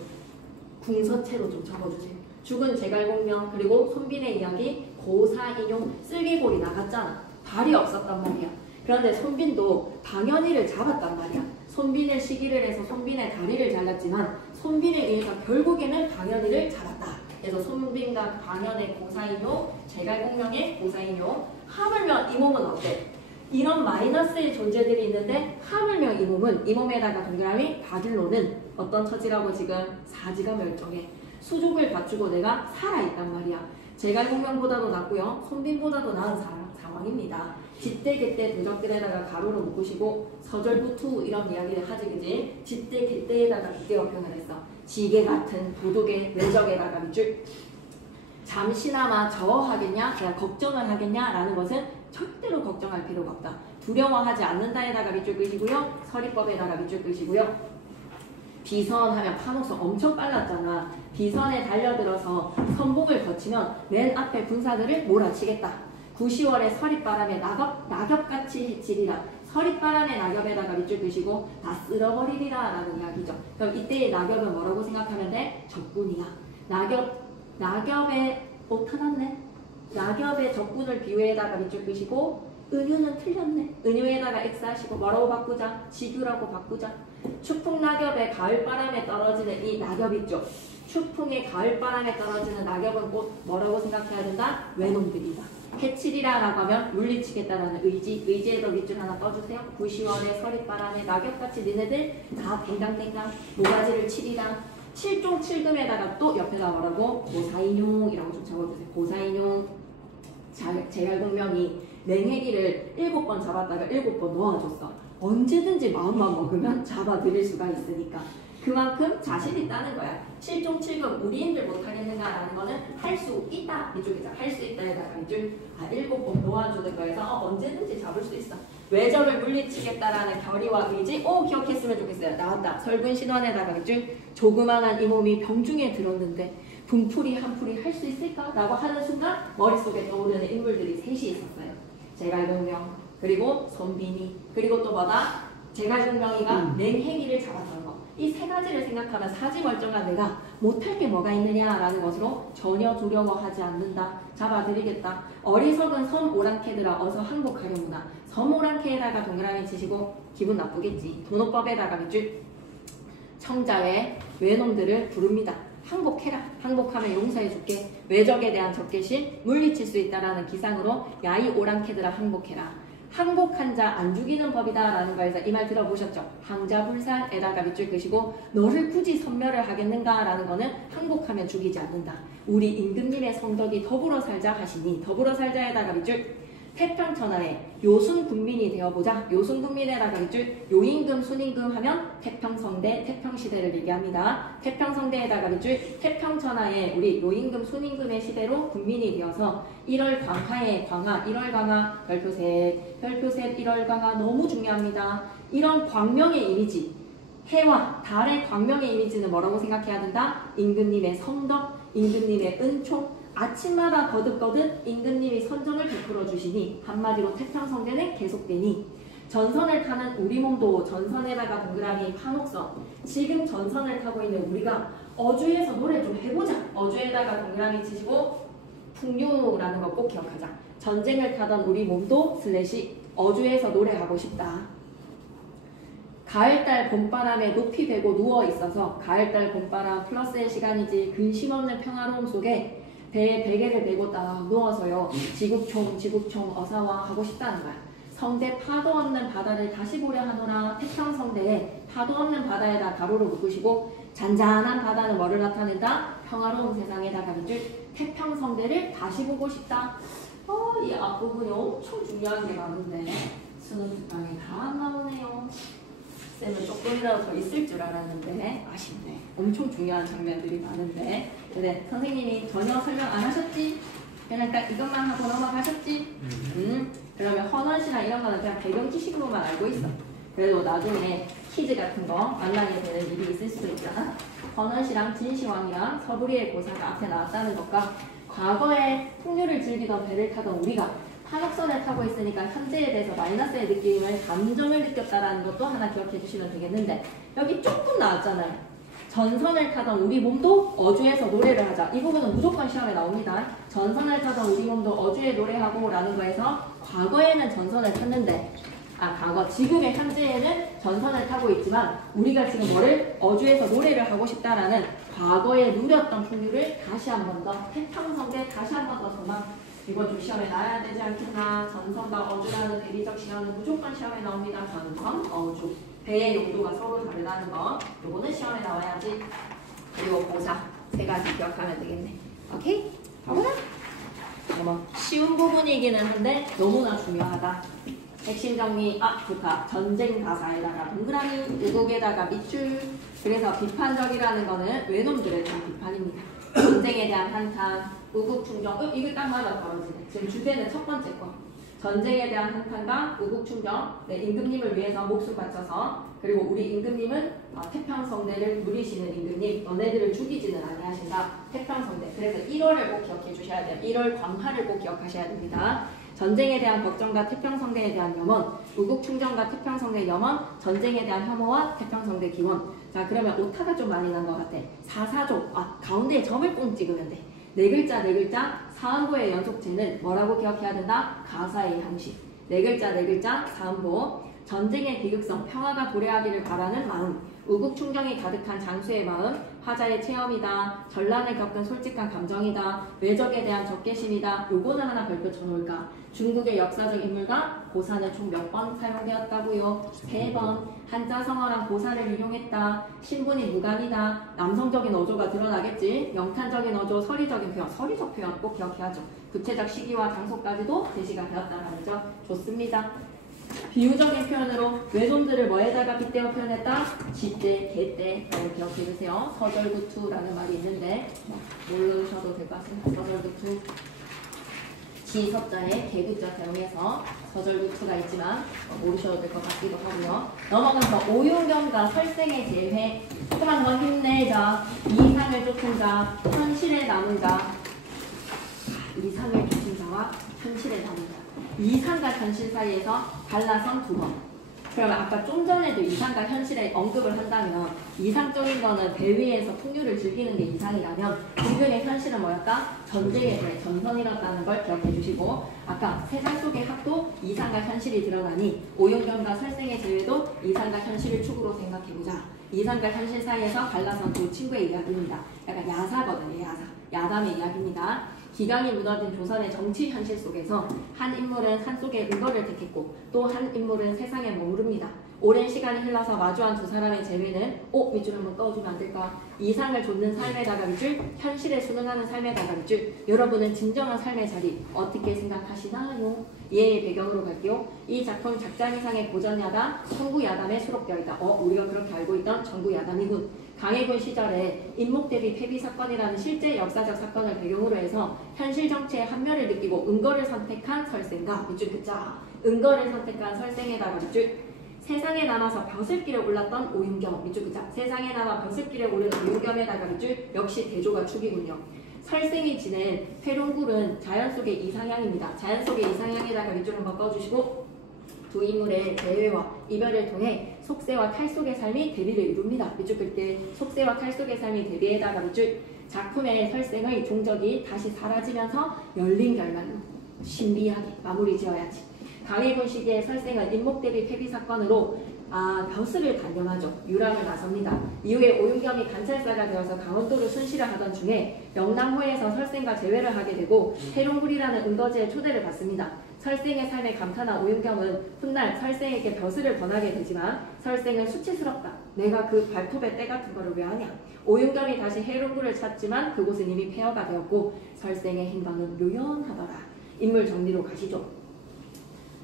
궁서체로 좀 적어주세요. 죽은 제갈공명 그리고 손빈의 이야기 고사인용. 쓸개골이 나갔잖아. 발이 없었단 말이야. 그런데 손빈도 방연이를 잡았단 말이야. 손빈의 시기를 해서 손빈의 다리를 잘랐지만 손빈에 의해서 결국에는 방연이를 잡았다. 그래서 손빈과 방연의 고사인용, 제갈공명의 고사인용. 하물며 이 몸은 어때? 이런 마이너스의 존재들이 있는데 하물며 이 몸은, 이 몸에다가 동그라미 바들로는 어떤 처지라고 지금? 사지가 멸종해. 수족을 갖추고 내가 살아있단 말이야. 제갈공명보다도 낫고요. 손빈보다도 나은 상황입니다. 짓대개떼 도적들에다가 가로로 묶으시고 서절부투 이런 이야기를 하지, 그지? 짓대개떼에다가 빗대어 표현을 했어. 지게 같은 도둑의 외적에다가 밑줄. 잠시나마 저어하겠냐, 그냥 걱정을 하겠냐라는 것은 절대로 걱정할 필요가 없다. 두려워하지 않는다에다가 밑줄 끄시고요. 서리법에다가 밑줄 끄시고요. 비선하면 판옥선 엄청 빨랐잖아. 비선에 달려들어서 선봉을 거치면 맨 앞에 군사들을 몰아치겠다. 9, 10월에 서릿바람에 낙엽같이 해치리라. 서릿바람에 낙엽에다가 밑줄 그시고 다 쓸어버리리라 라는 이야기죠. 그럼 이때의 낙엽은 뭐라고 생각하면 돼? 적군이야. 낙엽에 터났네. 낙엽의 적군을 비유에다가 밑줄 그시고 은유는 틀렸네. 은유에다가 X 하시고 뭐라고 바꾸자? 지규라고 바꾸자. 추풍낙엽에 가을바람에 떨어지는 이 낙엽 있죠. 추풍의 가을바람에 떨어지는 낙엽은 곧 뭐라고 생각해야 된다? 외놈들이다. 해치리라라고 하면 물리치겠다라는 의지에도 밑줄 하나 떠주세요. 9, 10월에 서릿바람에 낙엽같이 니네들 다 댕강댕강 모가지를 치리라. 7종 7금에다가 또 옆에다 뭐라고? 고사인용이라고 좀 적어주세요. 고사인용 제갈공명이 맹해기를 7번 잡았다가 7번 놓아줬어. 언제든지 마음만 먹으면 잡아드릴 수가 있으니까 그만큼 자신 있다는 거야. 7종 7금 우리인들 못하겠는가라는 거는 할 수 있다. 이쪽이죠. 할 수 있다에다가 이쪽 7번 놓아주는 거에서 언제든지 잡을 수 있어. 외적을 물리치겠다라는 결의와 의지. 기억했으면 좋겠어요. 나왔다. 설군신원에다가 이쪽 조그만한 이 몸이 병중에 들었는데 분풀이 한풀이 할 수 있을까? 라고 하는 순간 머릿속에 떠오르는 인물들이 셋이 있었어요. 제갈공명, 그리고 선빈이, 그리고 또 뭐다? 제갈공명이가 맹해기를 잡았던 거. 이 세 가지를 생각하면 사지멀쩡한 내가 못할 게 뭐가 있느냐라는 것으로 전혀 두려워하지 않는다. 잡아드리겠다. 어리석은 섬오랑캐들아 어서 항복하려무나. 섬오랑캐에다가 동그라미 치시고 기분 나쁘겠지. 도노법에다가 밑줄 청자의 외놈들을 부릅니다. 항복해라. 항복하면 용서해줄게. 외적에 대한 적개심 물리칠 수 있다라는 기상으로 야이 오랑캐들아 항복해라. 항복한 자 안 죽이는 법이다 라는 거에서 이 말 들어보셨죠? 항자불살에다가 밑줄 끄시고 너를 굳이 선멸을 하겠는가 라는 거는 항복하면 죽이지 않는다. 우리 임금님의 성덕이 더불어 살자 하시니 더불어 살자에다가 밑줄 태평천하에 요순군민이 되어보자. 요순군민에다가 밑줄 요임금 순임금 하면 태평성대 태평시대를 얘기합니다. 태평성대에다가 밑줄 태평천하에 우리 요임금 순임금의 시대로 군민이 되어서 1월 광화의 광화 1월 광화 별표셋 1월 광화 너무 중요합니다. 이런 광명의 이미지 해와 달의 광명의 이미지는 뭐라고 생각해야 된다? 임금님의 성덕, 임금님의 은총 아침마다 거듭거듭 임금님이 선전을 베풀어 주시니 한마디로 태평성대는 계속되니 전선을 타는 우리 몸도 전선에다가 동그라미 판옥선 지금 전선을 타고 있는 우리가 어주에서 노래 좀 해보자. 어주에다가 동그라미 치시고 풍류라는 거 꼭 기억하자. 전쟁을 타던 우리 몸도 슬래시 어주에서 노래하고 싶다. 가을달 봄바람에 높이 베고 누워있어서 가을달 봄바람 플러스의 시간이지 근심 없는 평화로움 속에 배에 베개를 메고 딱 누워서요. 지국총 어사와 하고 싶다는 거야. 성대 파도 없는 바다를 다시 보려 하노라. 태평성대에 파도 없는 바다에다 가로로 묶으시고 잔잔한 바다는 뭐를 나타낸다? 평화로운 세상에다가 밑줄 태평성대를 다시 보고 싶다. 이 앞부분이 엄청 중요한 게 많은데 수능 특강에 다 안 나오네요. 쌤은 조금이라도 더 있을 줄 알았는데 아쉽네. 엄청 중요한 장면들이 많은데 근데 선생님이 전혀 설명 안 하셨지? 그냥 딱 이것만 하고 넘어가셨지? 그러면 헌원시나 이런 거는 그냥 배경 지식으로만 알고 있어. 그래도 나중에 퀴즈 같은 거 만나게 되는 일이 있을 수도 있잖아. 헌원시랑 진시황이랑 서부리의 고사가 앞에 나왔다는 것과 과거에 풍류를 즐기던 배를 타던 우리가 한옥선을 타고 있으니까 현재에 대해서 마이너스의 느낌을 감정을 느꼈다라는 것도 하나 기억해 주시면 되겠는데 여기 조금 나왔잖아요. 전선을 타던 우리 몸도 어주에서 노래를 하자. 이 부분은 무조건 시험에 나옵니다. 전선을 타던 우리 몸도 어주에 노래하고 라는 거에서 과거에는 전선을 탔는데 지금의 현재에는 전선을 타고 있지만 우리가 지금 뭐를 어주에서 노래를 하고 싶다라는 과거에 누렸던 풍류를 다시 한 번 더 태평성대 다시 한 번 더 정말 이번 좀 시험에 나와야 되지 않겠나. 전선과 어주라는 대리적 시간은 무조건 시험에 나옵니다. 전선, 어주. 배의 용도가 서로 다르다는 거. 요거는 시험에 나와야지. 그리고 고사. 세 가지 기억하면 되겠네. 오케이? 가보자. 너무 쉬운 부분이기는 한데 너무나 중요하다. 핵심 정리. 좋다. 전쟁 가사에다가 동그라미, 우국에다가 밑줄. 그래서 비판적이라는 거는 외놈들에 대한 비판입니다. 전쟁에 대한 한탄, 우국충정. 이거 딱 맞아 떨어지네. 지금 주제는 첫 번째 거. 전쟁에 대한 한탄과 우국충정. 네, 임금님을 위해서 목숨 바쳐서. 그리고 우리 임금님은 태평성대를 누리시는 임금님. 너네들을 죽이지는 아니하신다. 태평성대. 그래서 1월을 꼭 기억해 주셔야 돼요. 1월 광화를 꼭 기억하셔야 됩니다. 전쟁에 대한 걱정과 태평성대에 대한 염원, 우국충정과 태평성대 염원, 전쟁에 대한 혐오와 태평성대 기원. 자, 그러면 오타가 좀 많이 난 것 같아. 사사조, 가운데에 점을 꼭 찍으면 돼. 네 글자, 사음보의 연속체는 뭐라고 기억해야 된다? 가사의 형식. 네 글자, 사음보. 전쟁의 비극성, 평화가 도래하기를 바라는 마음, 우국충정이 가득한 장수의 마음, 화자의 체험이다, 전란을 겪은 솔직한 감정이다, 외적에 대한 적개심이다. 요거는 하나 별표 쳐놓을까? 중국의 역사적 인물과 고사는 총 몇 번 사용되었다고요? 3번. 한자성어랑 고사를 이용했다. 신분이 무관이다. 남성적인 어조가 드러나겠지. 영탄적인 어조, 서리적인 표현, 서리적 표현 꼭 기억해야죠. 구체적 시기와 장소까지도 제시가 되었다는 점. 좋습니다. 비유적인 표현으로 외손들을 뭐에다가 빗대어 표현했다? 쥐떼, 개떼라고 기억해주세요. 서절구투라는 말이 있는데 모르셔도 될 것 같습니다. 서절구투. 지석자에 개구자 사용해서 서절구투가 있지만 모르셔도 될 것 같기도 하고요. 넘어가서 오윤경과 설생의 재회. 조금만 더 힘내자. 이상을 쫓은 자, 현실에 남은 자. 이상을 쫓은 자와 현실에 남은 자. 이상과 현실 사이에서 갈라선 2번. 그러면 아까 좀 전에도 이상과 현실에 언급을 한다면 이상적인 거는 배 위에서 풍류를 즐기는 게 이상이라면 지금의 현실은 뭐였다? 전쟁에 대해 전선이었다는 걸 기억해 주시고 아까 세상 속의 합도 이상과 현실이 드러나니 오윤경과 설생의 제외도 이상과 현실을 축으로 생각해보자. 이상과 현실 사이에서 갈라선 2 친구의 이야기입니다. 약간 야사거든요. 야담의 이야기입니다. 기강이 묻어진 조선의 정치 현실 속에서 한 인물은 산속의 은거를 택했고 또 한 인물은 세상에 머무릅니다. 오랜 시간이 흘러서 마주한 두 사람의 재회는 밑줄 한번 떠주면 안 될까? 이상을 좇는 삶에다가 밑줄, 현실에 순응하는 삶에다가 밑줄. 여러분은 진정한 삶의 자리 어떻게 생각하시나요? 이해의 배경으로 갈게요. 이 작품 작자미상의 고전야담, 청구야담에 수록되어 있다. 우리가 그렇게 알고 있던 청구야담이군. 강해군 시절에 인목대비 폐비사건이라는 실제 역사적 사건을 배경으로 해서 현실 정치의 한면을 느끼고 은거를 선택한 설생과 밑줄 긋자. 은거를 선택한 설생에다가 밑줄. 세상에 남아서 벼슬길에 올랐던 오윤겸 밑줄 긋자. 세상에 남아 벼슬길에 오른 오윤겸에다가 밑줄. 역시 대조가 축이군요. 설생이 지낸 회룡굴은 자연 속의 이상향입니다. 자연 속의 이상향에다가 밑줄 한번 꺼주시고 두 인물의 대회와 이별을 통해 속세와 탈속의 삶이 대비를 이룹니다. 밑줄 끌때 속세와 탈속의 삶이 대비에다가 밑줄. 작품의 설생의 종적이 다시 사라지면서 열린 결말로 신비하게 마무리 지어야지. 강해군 시기의 설생은 인목대비 폐비 사건으로 벼슬을 단념하죠. 유람을 나섭니다. 이후에 오윤겸이 관찰사가 되어서 강원도를 순시를 하던 중에 영남호에서 설생과 재회를 하게 되고 해룡굴이라는 은거지에 초대를 받습니다. 설생의 삶에 감탄한 오윤겸은 훗날 설생에게 벼슬을 권하게 되지만 설생은 수치스럽다. 내가 그 발톱의 때 같은 거를 왜 하냐. 오윤겸이 다시 해룡굴을 찾지만 그곳은 이미 폐허가 되었고 설생의 행방은 묘연하더라. 인물 정리로 가시죠.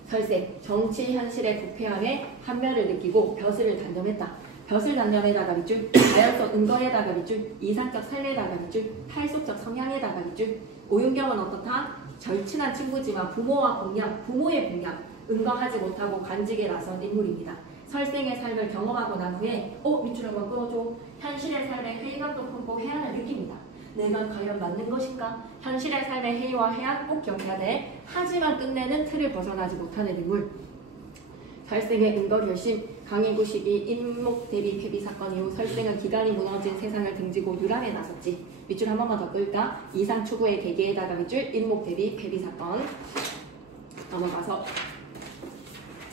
설생, 정치 현실의 부패함에 한면을 느끼고 벼슬을 단념했다. 벼슬 단념에다가 밑줄, 자연적 은거에다가 밑줄, 이상적 삶에다가 밑줄, 탈속적 성향에다가 밑줄. 오윤겸은 어떻다? 절친한 친구지만 부모의 공약, 은거하지 못하고 간직에 나선 인물입니다. 설생의 삶을 경험하고 난 후에 밑줄 한번 끌어줘. 현실의 삶에 회의감도 품고 해안을 느낍니다. 내가 과연 맞는 것인가? 현실의 삶의 해이와 해안 꼭 기억해야 돼. 하지만 끝내는 틀을 벗어나지 못하는 인물. 설생의 은거 결심, 강해군 시기 인목 대비 폐비 사건 이후 설생은 기간이 무너진 세상을 등지고 유람에 나섰지. 밑줄 한 번만 더 끌까? 이상 추구의 계기에다가 밑줄 인목 대비 폐비 사건. 넘어가서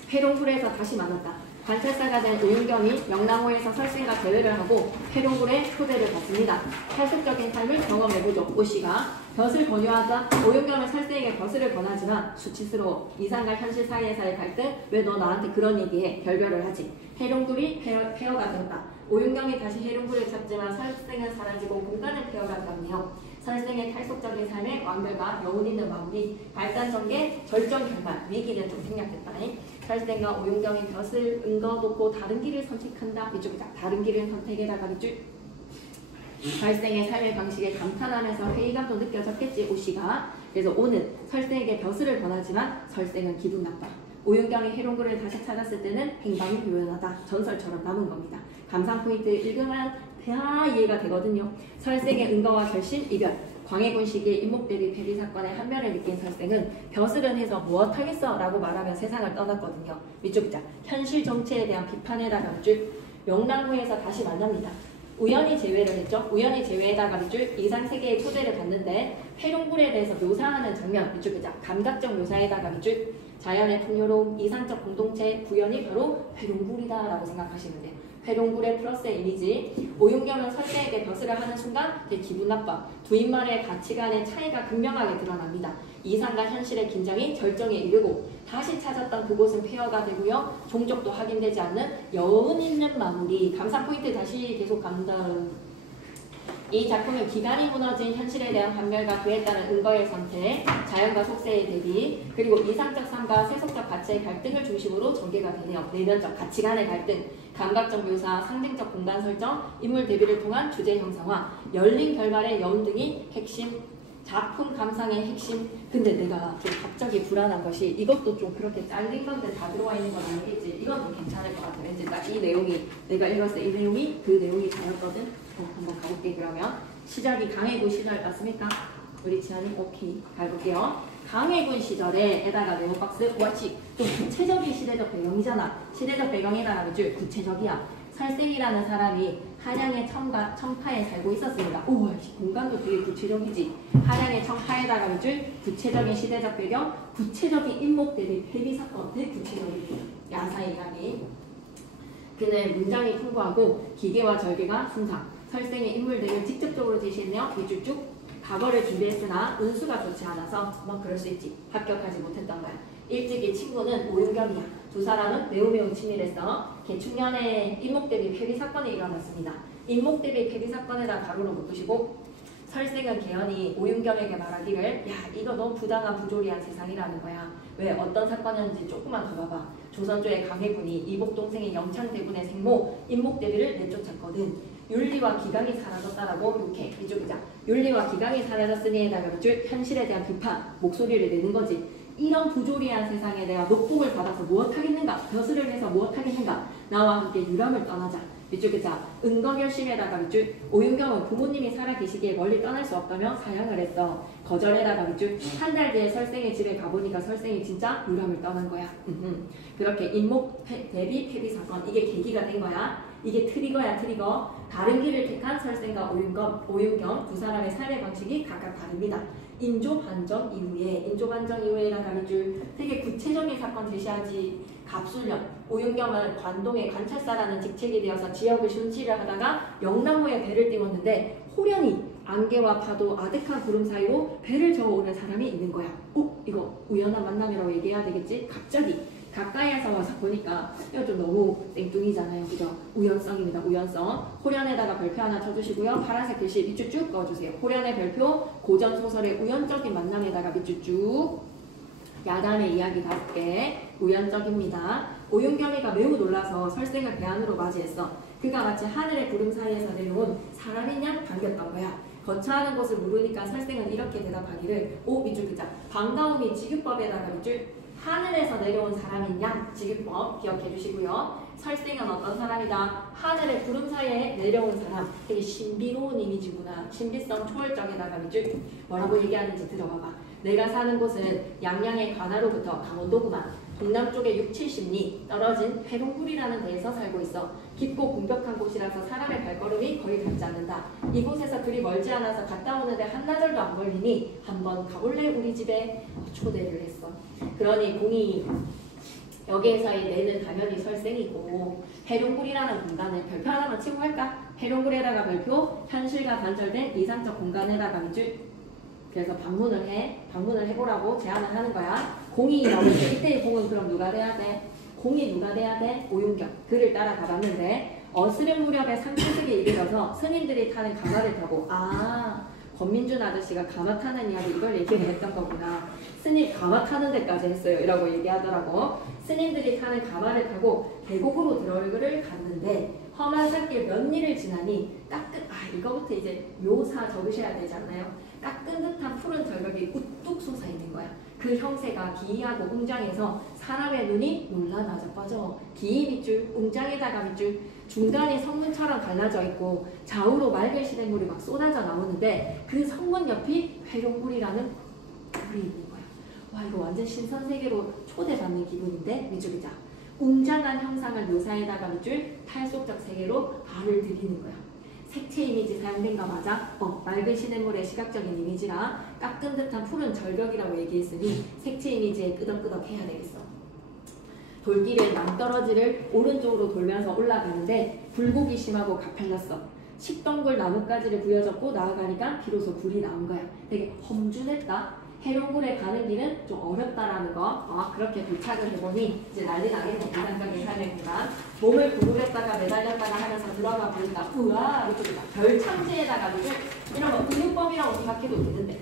회룡굴에서 다시 만났다. 관찰사가 된 오윤겸이 영남호에서 설생과 대회를 하고 회룡굴에 초대를 받습니다. 탈속적인 삶을 경험해보죠. 오씨가 벼슬 권유하자 오윤겸은 설생에게 벼슬을 권하지만 수치스러워. 이상과 현실 사이에서의 갈등, 왜 너 나한테 그런 얘기해? 결별을 하지. 해룡굴이 폐허가 되었다. 오윤겸이 다시 해룡굴을 찾지만 설생은 사라지고 공간은 폐허가 되었네요. 설생의 탈속적인 삶의 완결과 여운 있는 마무리, 발단 전개, 절정 결말, 위기는 좀 생략됐다. 설생과 오윤겸이 벼슬 은거 놓고 다른 길을 선택한다. 이쪽이다. 다른 길을 선택에다가 밑줄. 설생의 삶의 방식에 감탄하면서 회의감도 느껴졌겠지. 오씨가. 그래서 오는 설생에게 벼슬을 권하지만 설생은 기분 나빠. 오윤겸이 해룡굴을 다시 찾았을 때는 행방이 묘연하다. 전설처럼 남은 겁니다. 감상 포인트 읽으면 다 이해가 되거든요. 설생의 은거와 결심, 이별. 광해군 시기에 인목 대비 폐비 사건의 한멸을 느낀 설생은 벼슬은 해서 무엇하겠어? 라고 말하며 세상을 떠났거든요. 밑줄 자 현실 정치에 대한 비판에다가 밑줄 명랑후에서 다시 만납니다. 우연히 제외를 했죠. 우연히 제외에다가 밑줄 이상세계의 초대를 받는데 회룡굴에 대해서 묘사하는 장면 밑줄 자 감각적 묘사에다가 밑줄 자연의 풍요로움, 이상적 공동체, 구현이 바로 회룡굴이다 라고 생각하시면 돼요. 회룡굴의 플러스의 이미지 오윤경은 설생에게 벼슬을 하는 순간 되게 기분 나빠. 두 인물의 가치관의 차이가 극명하게 드러납니다. 이상과 현실의 긴장이 절정에 이르고 다시 찾았던 그곳은 폐허가 되고요. 종족도 확인되지 않는 여운 있는 마무리. 감상 포인트 다시 계속 간다. 이 작품은 기간이 무너진 현실에 대한 환멸과 그에 따른 은거의 선택, 자연과 속세의 대비, 그리고 이상적 삶과 세속적 가치의 갈등을 중심으로 전개가 되네요. 내면적 가치 간의 갈등, 감각적 묘사, 상징적 공간 설정, 인물 대비를 통한 주제 형상화, 열린 결말의 여운 등이 핵심, 작품 감상의 핵심. 근데 내가 좀 갑자기 불안한 것이 이것도 좀 그렇게 잘린 건데 다 들어와 있는 건 아니겠지. 이건 좀 괜찮을 것 같아. 왠지 딱 이 내용이 내가 읽었을 때 이 내용이 그 내용이 다였거든. 한번 가볼게. 그러면 시작이 강해군 시절 맞습니까? 우리 지안이 오케이 가볼게요. 강해군 시절에다가 네모박스 워치 좀 구체적인 시대적 배경이잖아. 시대적 배경에다가 밑줄 구체적이야. 설생이라는 사람이 한양의 청파에 살고 있었습니다. 오, 공간도 되게 구체적이지. 한양의 청파에다가 밑줄 구체적인 시대적 배경, 구체적인 인목 대비 폐비 사건, 되게 구체적인 야사의 이야기. 그는 문장이 풍부하고 기계와 절개가 순상. 설생의 인물 등을 직접적으로 제시했네요. 밑줄 쭉. 과거를 준비했으나 운수가 좋지 않아서 뭐 그럴 수 있지. 합격하지 못했던 거야. 일찍이 친구는 오윤경이야. 두 사람은 매우 친밀했어. 개축년에 인목 대비 폐비 사건이 일어났습니다. 인목 대비 폐비 사건에다 가로로 묶으시고 설생은 개연이 오윤경에게 말하기를 야 이거 너무 부당한 부조리한 세상이라는 거야. 왜 어떤 사건이었는지 조금만 더 봐봐. 조선조의 강해군이 이복 동생의 영창대군의 생모 인목 대비를 내쫓았거든. 윤리와 기강이 사라졌다라고 욕해. 이쪽이자 윤리와 기강이 사라졌으니에다가 밑줄 현실에 대한 비판 목소리를 내는 거지. 이런 부조리한 세상에 내가 녹복을 받아서 무엇하겠는가? 벼슬을 해서 무엇하겠는가? 나와 함께 유람을 떠나자. 밑줄기자 은거결심에다가 밑줄 오윤경은 부모님이 살아계시기에 멀리 떠날 수 없다며 사양을 했어. 거절에다가 밑줄 한 달 뒤에 설생의 집에 가보니까 설생이 진짜 유람을 떠난 거야. 그렇게 인목 대비 폐비 사건 이게 계기가 된 거야. 이게 트리거야 트리거. 다른 길을 택한 설생과 오윤경 두 사람의 삶의 방식이 각각 다릅니다. 인조 반정 이후에다가 밑줄 되게 구체적인 사건 제시하지. 갑술년 오윤경은 관동의 관찰사라는 직책이 되어서 지역을巡視를 하다가 영남호에 배를 띄웠는데 호련히 안개와 파도 아득한 구름 사이로 배를 저어오는 사람이 있는 거야. 이거 우연한 만남이라고 얘기해야 되겠지? 갑자기 가까이에서 와서 보니까 이거 좀 너무 땡뚱이잖아요. 그죠? 우연성입니다. 우연성. 호련에다가 별표 하나 쳐주시고요. 파란색 글씨 밑줄 쭉 넣어주세요. 호련의 별표 고전소설의 우연적인 만남에다가 밑줄 쭉. 야담의 이야기 5개 우연적입니다. 오윤경이가 매우 놀라서 설생을 배 안으로 맞이했어. 그가 마치 하늘의 구름 사이에서 내려온 사람이냐 반겼던 거야. 거처하는 곳을 모르니까 설생은 이렇게 대답하기를 밑줄 끄자. 반가움이 직유법에다가 밑줄 하늘에서 내려온 사람이냐 직유법 기억해 주시고요. 설생은 어떤 사람이다. 하늘의 구름 사이에 내려온 사람. 되게 신비로운 이미지구나. 신비성 초월적에다가 밑줄 뭐라고 얘기하는지 들어봐봐. 내가 사는 곳은 양양의 관하로부터 강원도구만. 동남쪽에 60-70리 떨어진 회룡굴이라는 데에서 살고 있어. 깊고 공격한 곳이라서 사람의 발걸음이 거의 닿지 않는다. 이곳에서 그리 멀지 않아서 갔다 오는데 한나절도 안 걸리니 한번 가볼래 우리 집에 초대를 했어. 그러니 공이 여기에서의 내는 당연히 설생이고 회룡굴이라는 공간을 별표 하나만 치고 할까? 회룡굴에다가 별표 현실과 단절된 이상적 공간에다가 밑줄 그래서 방문을 해보라고 제안을 하는 거야. 공이 나오는데 이때의 공은 그럼 누가 돼야 돼? 공이 누가 돼야 돼? 오윤경. 그를 따라 가봤는데 어스름 무렵에 상승세에 이르러서 스님들이 타는 가마를 타고 권민준 아저씨가 가마 타는 이야기 이걸 얘기를 했던 거구나. 스님 가마 타는 데까지 했어요. 이라고 얘기하더라고. 스님들이 타는 가마를 타고 계곡으로 들어를 갔는데 험한 산길 몇 리를 지나니 이거부터 이제 묘사 적으셔야 되지 않나요? 깎은 듯한 푸른 절벽이 우뚝 솟아있는 거야. 그 형세가 기이하고 웅장해서 사람의 눈이 놀라 나자빠져. 기이 밑줄, 웅장에다가 밑줄, 중간이 성문처럼 갈라져 있고 좌우로 맑은 시냇물이 막 쏟아져 나오는데 그 성문 옆이 회룡굴이라는 굴이 있는 거야. 와, 이거 완전 신선세계로 초대받는 기분인데 밑줄이자. 웅장한 형상을 묘사에다가 밑줄, 탈속적 세계로 발을 들이는 거야. 색채 이미지 사용된 거 맞아? 맑은 시냇물의 시각적인 이미지라 깎은 듯한 푸른 절벽이라고 얘기했으니 색채 이미지에 끄덕끄덕 해야 되겠어. 돌길을 낭떠러지를 오른쪽으로 돌면서 올라가는데 굴곡이 심하고 가팔랐어. 식동굴 나뭇가지를 부여잡고 나아가니까 비로소 굴이 나온 거야. 되게 험준했다. 해룡굴에 가는 길은 좀 어렵다라는 거. 그렇게 도착을 해보니 이제 난리 나겠네. 인간적인 삶의 공간. 몸을 구부렸다가 매달렸다가 하면서 들어가 보니까 우와 이쪽이다. 별창지에다가 이런 거 은유법이라고 생각해도 되는데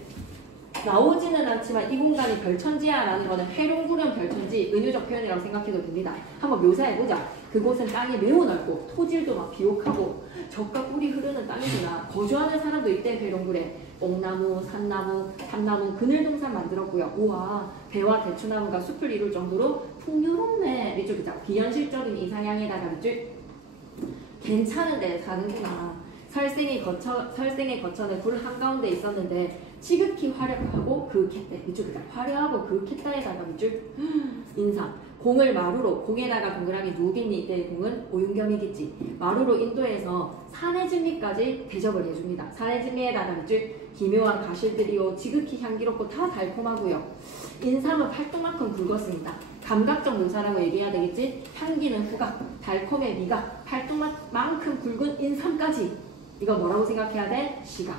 나오지는 않지만 이 공간이 별천지야라는 거는 해룡굴은 별천지, 은유적 표현이라고 생각해도 됩니다. 한번 묘사해보자. 그곳은 땅이 매우 넓고 토질도 막 비옥하고 적과 꿀이 흐르는 땅이구나. 거주하는 사람도 있대. 해룡굴에 옥나무, 산나무, 참나무, 그늘동산 만들었고요. 우와, 배와 대추나무가 숲을 이룰 정도로 풍요롭네. 이쪽이자 비현실적인 이상향에다가 밑줄. 괜찮은데 사는구나. 설생의 거처는 굴 한가운데 있었는데 지극히 화려하고 그윽했대. 이쪽이다. 화려하고 그윽했다에다가 밑줄. 인상. 공을 마루로, 공에다가 동그라미 누우겠니? 이때의 공은 오윤겸이겠지. 마루로 인도해서 산해진미까지 대접을 해줍니다. 산해진미에다가 밑줄. 기묘한 가실들이요. 지극히 향기롭고 다 달콤하고요. 인삼은 팔뚝만큼 굵었습니다. 감각적 묘사라고 얘기해야 되겠지? 향기는 후각, 달콤의 미각, 팔뚝만큼 굵은 인삼까지. 이거 뭐라고 생각해야 돼? 시각.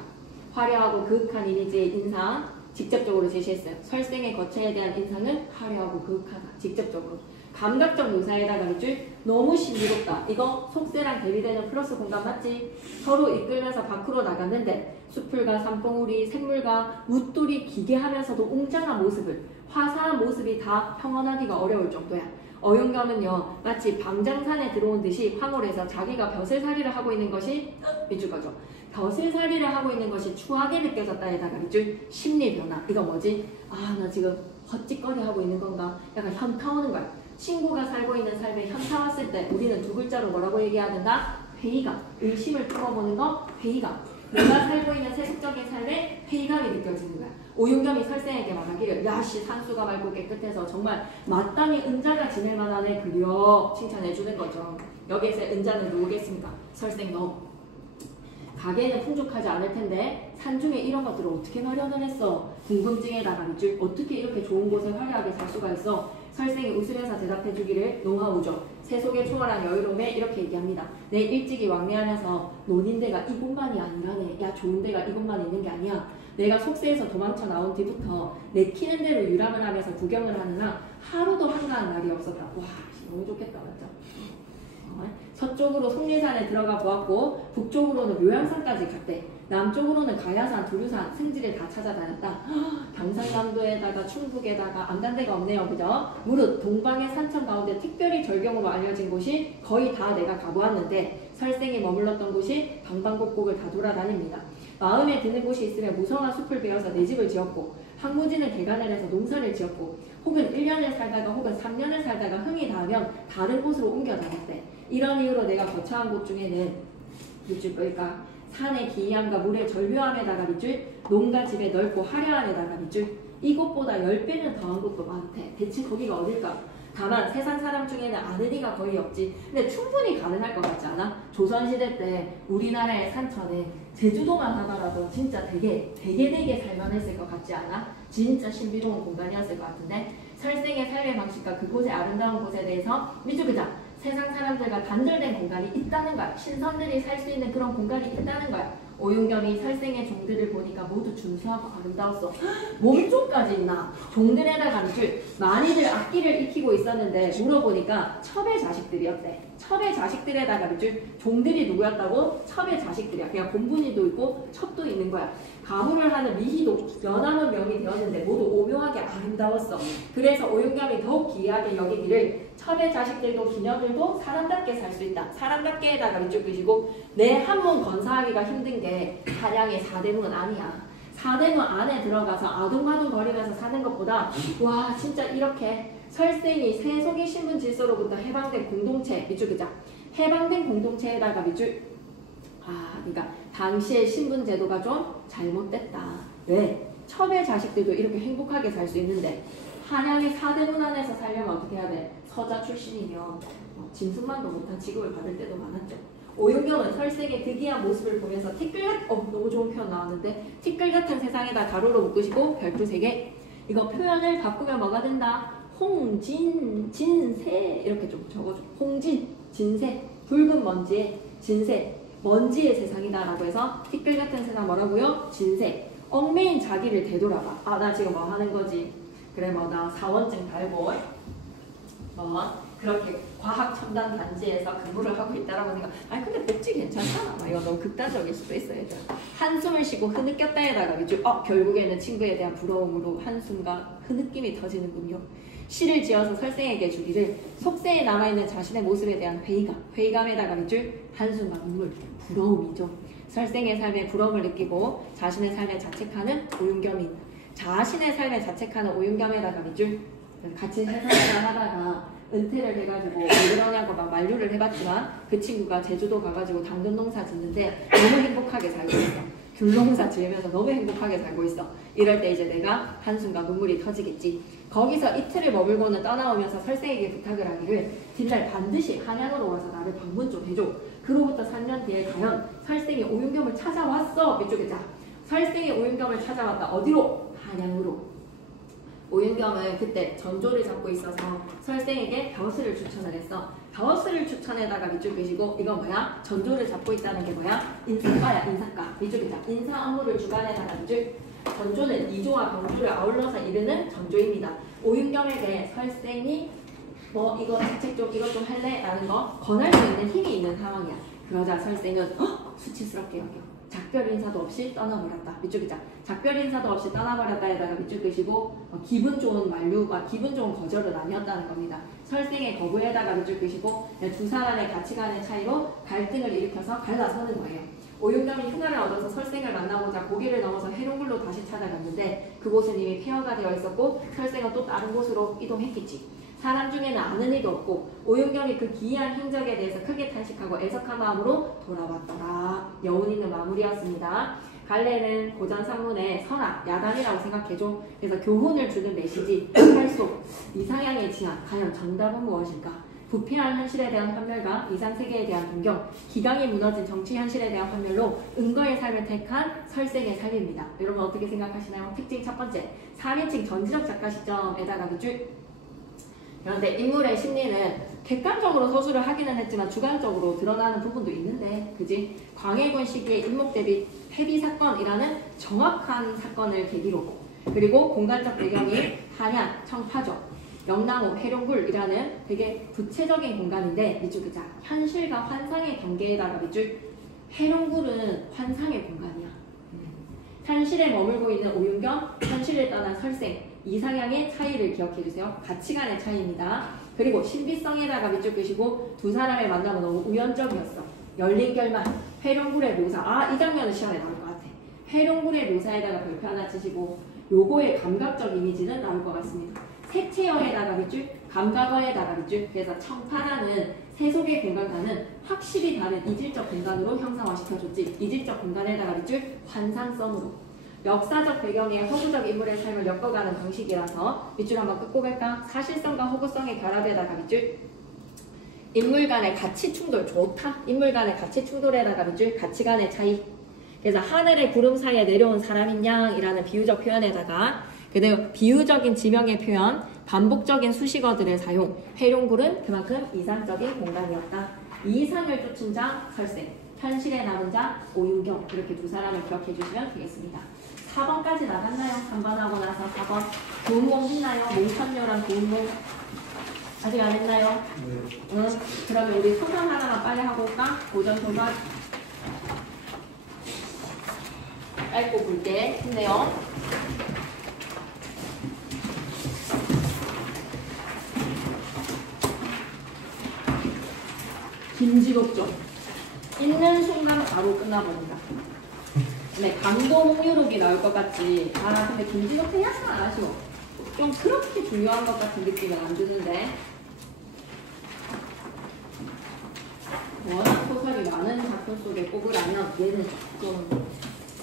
화려하고 그윽한 이미지의 인상 직접적으로 제시했어요. 설생의 거처에 대한 인상은 화려하고 그윽하다. 직접적으로. 감각적 묘사에다가 밑줄. 너무 신비롭다. 이거 속세랑 대비되는 플러스 공간 맞지? 서로 이끌면서 밖으로 나갔는데 수풀과 산봉우리, 샘물과 뭇돌이 기괴하면서도 웅장한 모습을, 화사한 모습이 다 평언하기가 어려울 정도야. 어윤겸은요 마치 방장산에 들어온 듯이 황홀해서 자기가 벼슬살이를 하고 있는 것이 밑줄 거죠. 벼슬살이를 하고 있는 것이 추하게 느껴졌다에다가 밑줄. 심리 변화. 이거 뭐지? 아, 나 지금 헛짓거리 하고 있는 건가? 약간 현타 오는 거야. 친구가 살고 있는 삶에 현타 왔을 때 우리는 두 글자로 뭐라고 얘기해야 된다? 회의감. 의심을 풀어보는 거 회의감. 내가 살고 있는 세속적인 삶에 회의감이 느껴지는 거야. 오윤겸이 설생에게 말하기를 야씨 산수가 맑고 깨끗해서 정말 마땅히 은자가 지낼 만하네 그려 칭찬해주는 거죠. 여기에서 은자는 누구겠습니까? 설생 너. 가게는 풍족하지 않을 텐데 산중에 이런 것들을 어떻게 마련을 했어? 궁금증에다가 밑줄. 어떻게 이렇게 좋은 곳에 화려하게 살 수가 있어? 설생이 웃으면서 대답해주기를 노하우죠. 세속의 초월한 여유로움에 이렇게 얘기합니다. 내 일찍이 왕래하면서 노는 데가 이곳만이 아니라네. 야, 좋은 데가 이곳만 있는 게 아니야. 내가 속세에서 도망쳐 나온 뒤부터 내키는 대로 유람을 하면서 구경을 하느라 하루도 한가한 날이 없었다. 와, 너무 좋겠다 맞죠? 서쪽으로 속리산에 들어가 보았고 북쪽으로는 묘양산까지 갔대. 남쪽으로는 가야산, 두류산, 승지를 다 찾아다녔다. 경상남도에다가 충북에다가 안 간 데가 없네요. 그죠? 무릇 동방의 산천 가운데 특별히 절경으로 알려진 곳이 거의 다 내가 가보았는데 설생이 머물렀던 곳이 방방곡곡을 다 돌아다닙니다. 마음에 드는 곳이 있으면 무성한 숲을 베어서 내 집을 지었고 황무지는 개간을 해서 농사를 지었고 혹은 1년을 살다가 혹은 3년을 살다가 흥이 닿으면 다른 곳으로 옮겨 다녔대. 이런 이유로 내가 거처한 곳 중에는 밑줄 끌까? 산의 기이함과 물의 절묘함에다가 밑줄, 농가 집의 넓고 화려함에다가 밑줄, 이곳보다 10배는 더한 곳도 많대. 대체 거기가 어딜까? 다만 세상 사람 중에는 아는 이가 거의 없지. 근데 충분히 가능할 것 같지 않아? 조선시대 때 우리나라의 산천에 제주도만 하더라도 진짜 되게 살만했을 것 같지 않아? 진짜 신비로운 공간이었을 것 같은데 설생의 삶의 방식과 그곳의 아름다운 곳에 대해서 밑줄 그자. 세상 사람들과 단절된 공간이 있다는 거야. 신선들이 살 수 있는 그런 공간이 있다는 거야. 오윤겸이 설생의 종들을 보니까 모두 준수하고 아름다웠어. 몸종까지 있나? 종들에다가 밑줄. 많이들 악기를 익히고 있었는데 물어보니까 첩의 자식들이었대. 첩의 자식들에다가 밑줄. 종들이 누구였다고? 첩의 자식들이야. 그냥 곰분이도 있고 첩도 있는 거야. 가무를 하는 미희도 연하는 명이 되었는데 모두 오묘하게 아름다웠어. 그래서 오윤겸이 더욱 기이하게 여기기를 첩의 자식들도 기녀들도 사람답게 살 수 있다. 사람답게에다가 밑줄 끄시고 내 한몸 건사하기가 힘든 게 사냥의 사대문은 아니야. 사대문 안에 들어가서 아둥바둥 거리면서 사는 것보다 와 진짜 이렇게 설생이 세속의 신분 질서로부터 해방된 공동체 밑줄 그자 해방된 공동체에다가 밑줄 그러니까 당시의 신분 제도가 좀 잘못됐다. 왜? 첩의 자식들도 이렇게 행복하게 살 수 있는데 한양의 사대문 안에서 살려면 어떻게 해야 돼? 서자 출신이면 짐승만도 못한 취급을 받을 때도 많았죠. 오윤경은 설생의 특이한 모습을 보면서 너무 좋은 표현 나왔는데 티끌 같은 세상에다 가로로 묶으시고 별표 3개 이거 표현을 바꾸면 뭐가 된다? 홍진, 진세 이렇게 좀 적어줘. 홍진, 진세, 붉은 먼지의 진세, 먼지의 세상이다 라고 해서 티끌 같은 세상 뭐라고요? 진세. 얽매인 자기를 되돌아봐. 나 지금 뭐 하는 거지? 그래 나 사원증 달고 그렇게 과학첨단 단지에서 근무를 하고 있다라고 생각. 근데 복지 괜찮잖아. 이거 너무 극단적일 수도 있어 얘들. 한숨을 쉬고 흐느꼈다에다가 밑줄. 결국에는 친구에 대한 부러움으로 한숨과 흐느낌이 터지는군요. 시를 지어서 설생에게 주기를 속세에 남아있는 자신의 모습에 대한 회의감에다가 밑줄 한숨과 눈물, 부러움이죠. 설생의 삶에 부러움을 느끼고 자신의 삶에 자책하는 오윤겸이 자신의 삶에 자책하는 오윤겸에다가 밑줄 같이 회사생활을 하다가 은퇴를 해가지고 왜 그러냐고 막 만류를 해봤지만 그 친구가 제주도 가가지고 당근 농사 짓는데 너무 행복하게 살고 있어. 귤 농사 지으면서 너무 행복하게 살고 있어. 이럴 때 이제 내가 한숨과 눈물이 터지겠지. 거기서 이틀을 머물고는 떠나오면서 설생에게 부탁을 하기를 뒷날 반드시 한양으로 와서 나를 방문 좀 해줘. 그로부터 3년 뒤에 과연 설생이 오윤겸을 찾아왔어. 밑쪽에 자. 설생이 오윤겸을 찾아왔다. 어디로? 한양으로. 오윤겸은 그때 전조를 잡고 있어서 설생에게 벼슬을 추천을 했어. 벼슬을 추천에다가 밑줄 그시고 이건 뭐야? 전조를 잡고 있다는 게 뭐야? 인사과야 인사과. 밑줄이다. 인사 업무를 주관에다가 밑줄. 전조는 이조와 병조를 아울러서 이르는 전조입니다. 오윤겸에게 설생이 이거 대책 좀 이것 좀 할래? 라는 거 권할 수 있는 힘이 있는 상황이야. 그러자 설생은 수치스럽게 여겨. 작별 인사도 없이 떠나버렸다. 밑줄이자. 작별 인사도 없이 떠나버렸다에다가 밑줄 끄시고 기분 좋은 만류가 기분 좋은 거절은 아니었다는 겁니다. 설생의 거부에다가 밑줄 끄시고 두 사람의 가치관의 차이로 갈등을 일으켜서 갈라서는 거예요. 오윤겸이 휴가를 얻어서 설생을 만나보자 고개를 넘어서 해룡굴로 다시 찾아갔는데 그곳은 이미 폐허가 되어 있었고 설생은 또 다른 곳으로 이동했겠지. 사람 중에는 아는 이도 없고 오윤겸이 그 기이한 행적에 대해서 크게 탄식하고 애석한 마음으로 돌아왔더라. 여운 있는 마무리였습니다. 갈래는 고전 산문의 선악, 야단이라고 생각해줘. 그래서 교훈을 주는 메시지, 활속, 이상향의 진학, 과연 정답은 무엇일까? 부패한 현실에 대한 환멸과 이상세계에 대한 동경, 기강이 무너진 정치 현실에 대한 환멸로 은거의 삶을 택한 설생의 삶입니다. 여러분 어떻게 생각하시나요? 특징 첫 번째, 3인칭 전지적 작가 시점에다가 밑줄. 그런데 인물의 심리는 객관적으로 서술을 하기는 했지만 주관적으로 드러나는 부분도 있는데 그지? 광해군 시기에 인목 대비 폐비 사건이라는 정확한 사건을 계기로 그리고 공간적 배경이 한양, 청파조, 영남호, 해룡굴이라는 되게 구체적인 공간인데 밑줄 그자 현실과 환상의 경계에다가 밑줄 해룡굴은 환상의 공간이야. 현실에 머물고 있는 오윤겸, 현실을 떠난 설생 이상향의 차이를 기억해주세요. 가치관의 차이입니다. 그리고 신비성에다가 밑줄 끄시고 두 사람의 만남은 너무 우연적이었어. 열린 결말, 해룡굴의 묘사. 이 장면은 시험에 나올 것 같아. 해룡굴의 묘사에다가 별표 하나 치시고 요거의 감각적 이미지는 나올 것 같습니다. 색채어에다가 밑줄, 감각어에다가 밑줄. 그래서 청파라는 세속의 공간과는 확실히 다른 이질적 공간으로 형상화시켜줬지. 이질적 공간에다가 밑줄, 환상성으로. 역사적 배경에 허구적 인물의 삶을 엮어가는 방식이라서 밑줄 한번 끄고 갈까? 사실성과 허구성의 결합에다가 밑줄. 인물 간의 가치 충돌 좋다. 인물 간의 가치 충돌에다가 밑줄 가치관의 차이. 그래서 하늘의 구름 사이에 내려온 사람인 양이라는 비유적 표현에다가 그대로 비유적인 지명의 표현, 반복적인 수식어들의 사용. 해룡굴은 그만큼 이상적인 공간이었다. 이상을 쫓은 자 설생, 현실에 남은 자 오윤겸. 이렇게 두 사람을 기억해 주시면 되겠습니다. 4번까지 나갔나요? 3번 하고 나서 4번 도움공 했나요? 몽천료랑 도움공 아직 안 했나요? 네. 응. 그러면 우리 소설 하나만 빨리 하고 올까? 고전 소설 짧고 굵게 했네요. 김지독종 읽는 순간 바로 끝나버린다. 네, 강도목유록이 나올 것 같지. 아, 근데 김진옥은 약간 아쉬워. 좀 그렇게 중요한 것 같은 느낌은 안 드는데. 워낙 소설이 많은 작품 속에 꼽으라면 얘는 좀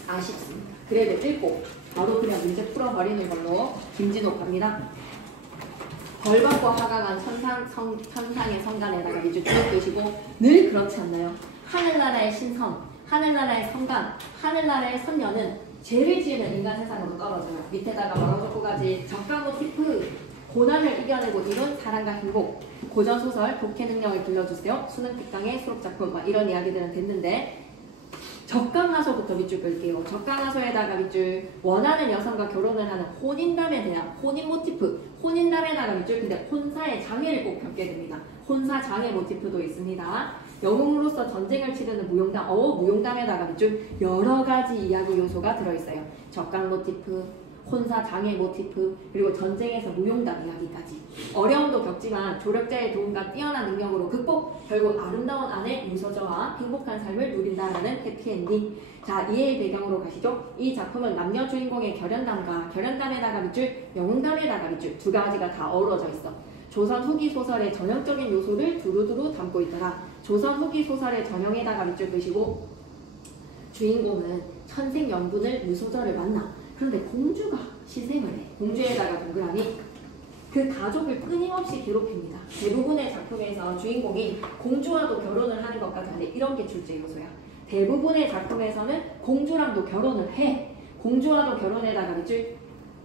아쉽습니다. 그래도 읽고 바로 그냥 문제 풀어버리는 걸로 김진옥 갑니다. 벌받고 하강한 천상의 성간에다가 이제 쭉 드시고 늘 그렇지 않나요? 하늘나라의 신선, 하늘나라의 성간, 하늘나라의 선녀는 죄를 지으면 인간 세상으로 떨어져요. 밑에다가 뭐라고 적고 가지? 적가 모티프, 고난을 이겨내고 이룬 사랑과 행복, 고전소설, 독해 능력을 길러주세요. 수능 특강의 수록작품, 막 이런 이야기들은 됐는데 적강하소부터 밑줄 끌게요. 적강하소에다가 밑줄 원하는 여성과 결혼을 하는 혼인담에 대한 혼인 모티프, 혼인담에다가 밑줄 근데 혼사의 장애를 꼭 겪게 됩니다. 혼사 장애 모티프도 있습니다. 영웅으로서 전쟁을 치르는 무용담, 무용담에다가 밑줄 여러 가지 이야기 요소가 들어있어요. 적강 모티프, 혼사 장애 모티프, 그리고 전쟁에서 무용담 이야기까지. 어려움도 겪지만 조력자의 도움과 뛰어난 능력으로 극복, 결국 아름다운 아내 유서저와 행복한 삶을 누린다라는 해피엔딩. 자, 이해의 배경으로 가시죠. 이 작품은 남녀 주인공의 결연담과 결연담에다가 밑줄, 영웅담에다가 밑줄 두 가지가 다 어우러져 있어. 조선 후기 소설의 전형적인 요소를 두루두루 담고 있더라. 조선 후기 소설의 전형에다가 밑줄 끄시고 주인공은 천생연분을 유소저를 만나. 그런데 공주가 시샘을 해. 공주에다가 동그라미. 그 가족을 끊임없이 괴롭힙니다. 대부분의 작품에서 주인공이 공주와도 결혼을 하는 것 같은데 이런 게 출제 요소야. 대부분의 작품에서는 공주랑도 결혼을 해. 공주와도 결혼에다가 밑줄.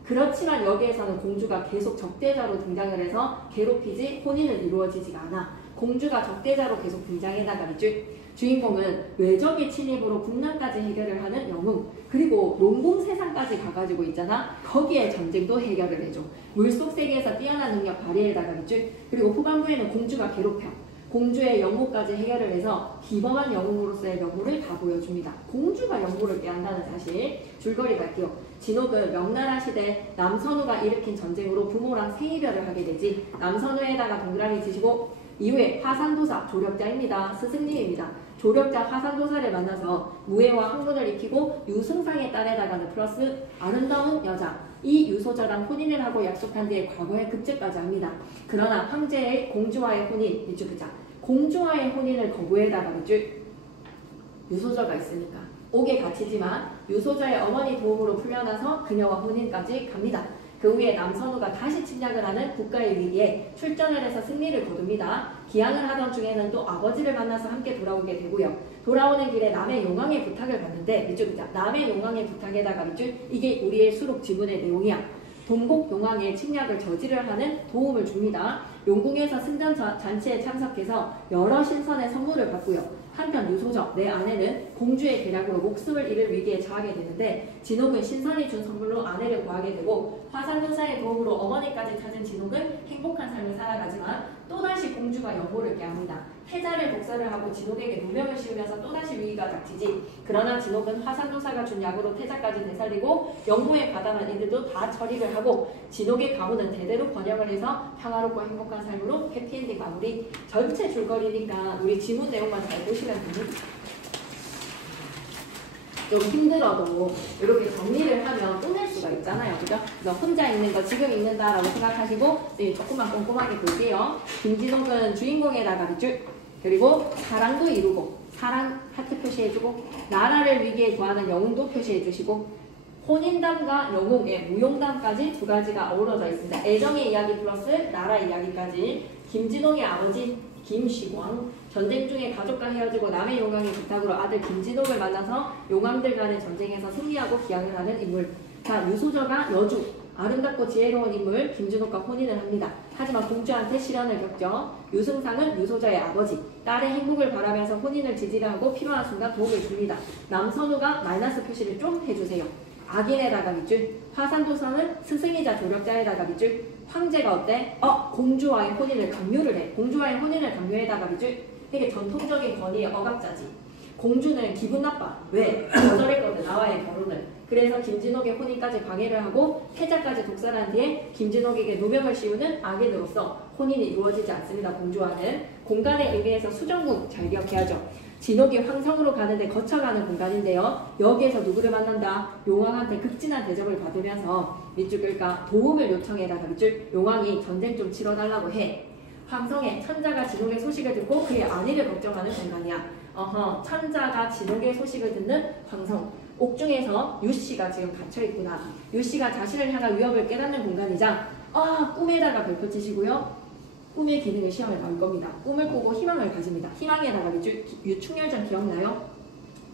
그렇지만 여기에서는 공주가 계속 적대자로 등장을 해서 괴롭히지 혼인을 이루어지지가 않아. 공주가 적대자로 계속 등장해다가 밑줄. 주인공은 외적의 침입으로 국난까지 해결을 하는 영웅, 그리고 농공 세상까지 가가지고 있잖아. 거기에 전쟁도 해결을 해줘. 물속 세계에서 뛰어난 능력 발휘에다가 밑줄. 그리고 후반부에는 공주가 괴롭혀. 공주의 영모까지 해결을 해서 기범한 영웅으로서의 면모를 다 보여줍니다. 공주가 영모를 깨한다는 사실. 줄거리 갈게요. 진옥은 명나라 시대 남선우가 일으킨 전쟁으로 부모랑 생이별을 하게 되지. 남선우에다가 동그라미 치시고 이후에 화산도사 조력자입니다. 스승님입니다. 조력자 화산도사를 만나서 무예와 학문을 익히고 유승상의 딸에다가는 플러스 아름다운 여자. 이 유소저랑 혼인을 하고 약속한 뒤에 과거에 급제까지 합니다. 그러나 황제의 공주와의 혼인, 밑줄 끄자. 공주와의 혼인을 거부해다가 밑줄 유소저가 있으니까 옥에 갇히지만 유소저의 어머니 도움으로 풀려나서 그녀와 혼인까지 갑니다. 그 후에 남선우가 다시 침략을 하는 국가의 위기에 출전을 해서 승리를 거둡니다. 기항을 하던 중에는 또 아버지를 만나서 함께 돌아오게 되고요. 돌아오는 길에 남의 용왕의 부탁을 받는데 밑줄 끄자. 남의 용왕의 부탁에다가 밑줄 이게 우리의 수록 지문의 내용이야. 동국 용왕의 침략을 저지를 하는 도움을 줍니다. 용궁에서 승전 잔치에 참석해서 여러 신선의 선물을 받고요. 한편 유소저, 내 아내는 공주의 계략으로 목숨을 잃을 위기에 처하게 되는데 진옥은 신선이 준 선물로 아내를 구하게 되고 화산도사의 도움으로 어머니까지 찾은 진옥은 행복한 삶을 살아가지만 또다시 공주가 영모를 깨합니다. 태자를 독서를 하고 진옥에게 누명을 씌우면서 또다시 위기가 닥치지. 그러나 진옥은 화산도사가 준 약으로 태자까지 되살리고 영모에 가담한 이들도 다 처리를 하고 진옥의 가문은 대대로 번영을 해서 평화롭고 행복한 삶으로 해피엔딩 마무리. 전체 줄거리니까 우리 지문 내용만 잘 보시면 됩니다. 좀 힘들어도 이렇게 정리를 하면 끝낼 수가 있잖아요. 그죠? 그래서 혼자 읽는 거 지금 읽는다라고 생각하시고 조금만 꼼꼼하게 볼게요. 김진옥은 주인공에다가 밑줄, 그리고 사랑도 이루고 사랑 하트 표시해주고 나라를 위기에 구하는 영웅도 표시해주시고 혼인담과 영웅의 무용담까지 두 가지가 어우러져 있습니다. 애정의 이야기 플러스 나라 이야기까지. 김진옥의 아버지 김시광, 전쟁 중에 가족과 헤어지고 남의 용왕의 부탁으로 아들 김진옥을 만나서 용왕들 간의 전쟁에서 승리하고 기항을 하는 인물. 자, 유소저가 여주, 아름답고 지혜로운 인물 김진옥과 혼인을 합니다. 하지만 공주한테 시련을 겪죠. 유승상은 유소저의 아버지, 딸의 행복을 바라면서 혼인을 지지하고 필요한 순간 도움을 줍니다. 남선우가 마이너스 표시를 좀 해주세요. 악인에다가 밑줄, 화산도사는 스승이자 조력자에다가 밑줄, 황제가 어때? 공주와의 혼인을 강요를 해. 공주와의 혼인을 강요에다가 밑줄, 이게 전통적인 권위의 억압자지. 공주는 기분 나빠. 왜? 거절했거든. 나와의 결혼을. 그래서 김진옥의 혼인까지 방해를 하고 태자까지 독살한 뒤에 김진옥에게 누명을 씌우는 악인으로서 혼인이 이루어지지 않습니다. 공주와는. 공간의 의미에서 수정궁 잘 기억해야죠. 진옥이 황성으로 가는데 거쳐가는 공간인데요. 여기에서 누구를 만난다? 용왕한테 극진한 대접을 받으면서 밑줄 그러니까 도움을 요청해다가 밑줄 용왕이 전쟁 좀 치러달라고 해. 황성에 천자가 진옥의 소식을 듣고 그의 안위를 걱정하는 공간이야. 천자가 진옥의 소식을 듣는 황성. 옥중에서 유씨가 지금 갇혀있구나. 유씨가 자신을 향한 위협을 깨닫는 공간이자 꿈에다가 별표 치시고요. 꿈의 기능을 시험에 나올 겁니다. 꿈을 꾸고 희망을 가집니다. 희망에다가 유충렬전 기억나요?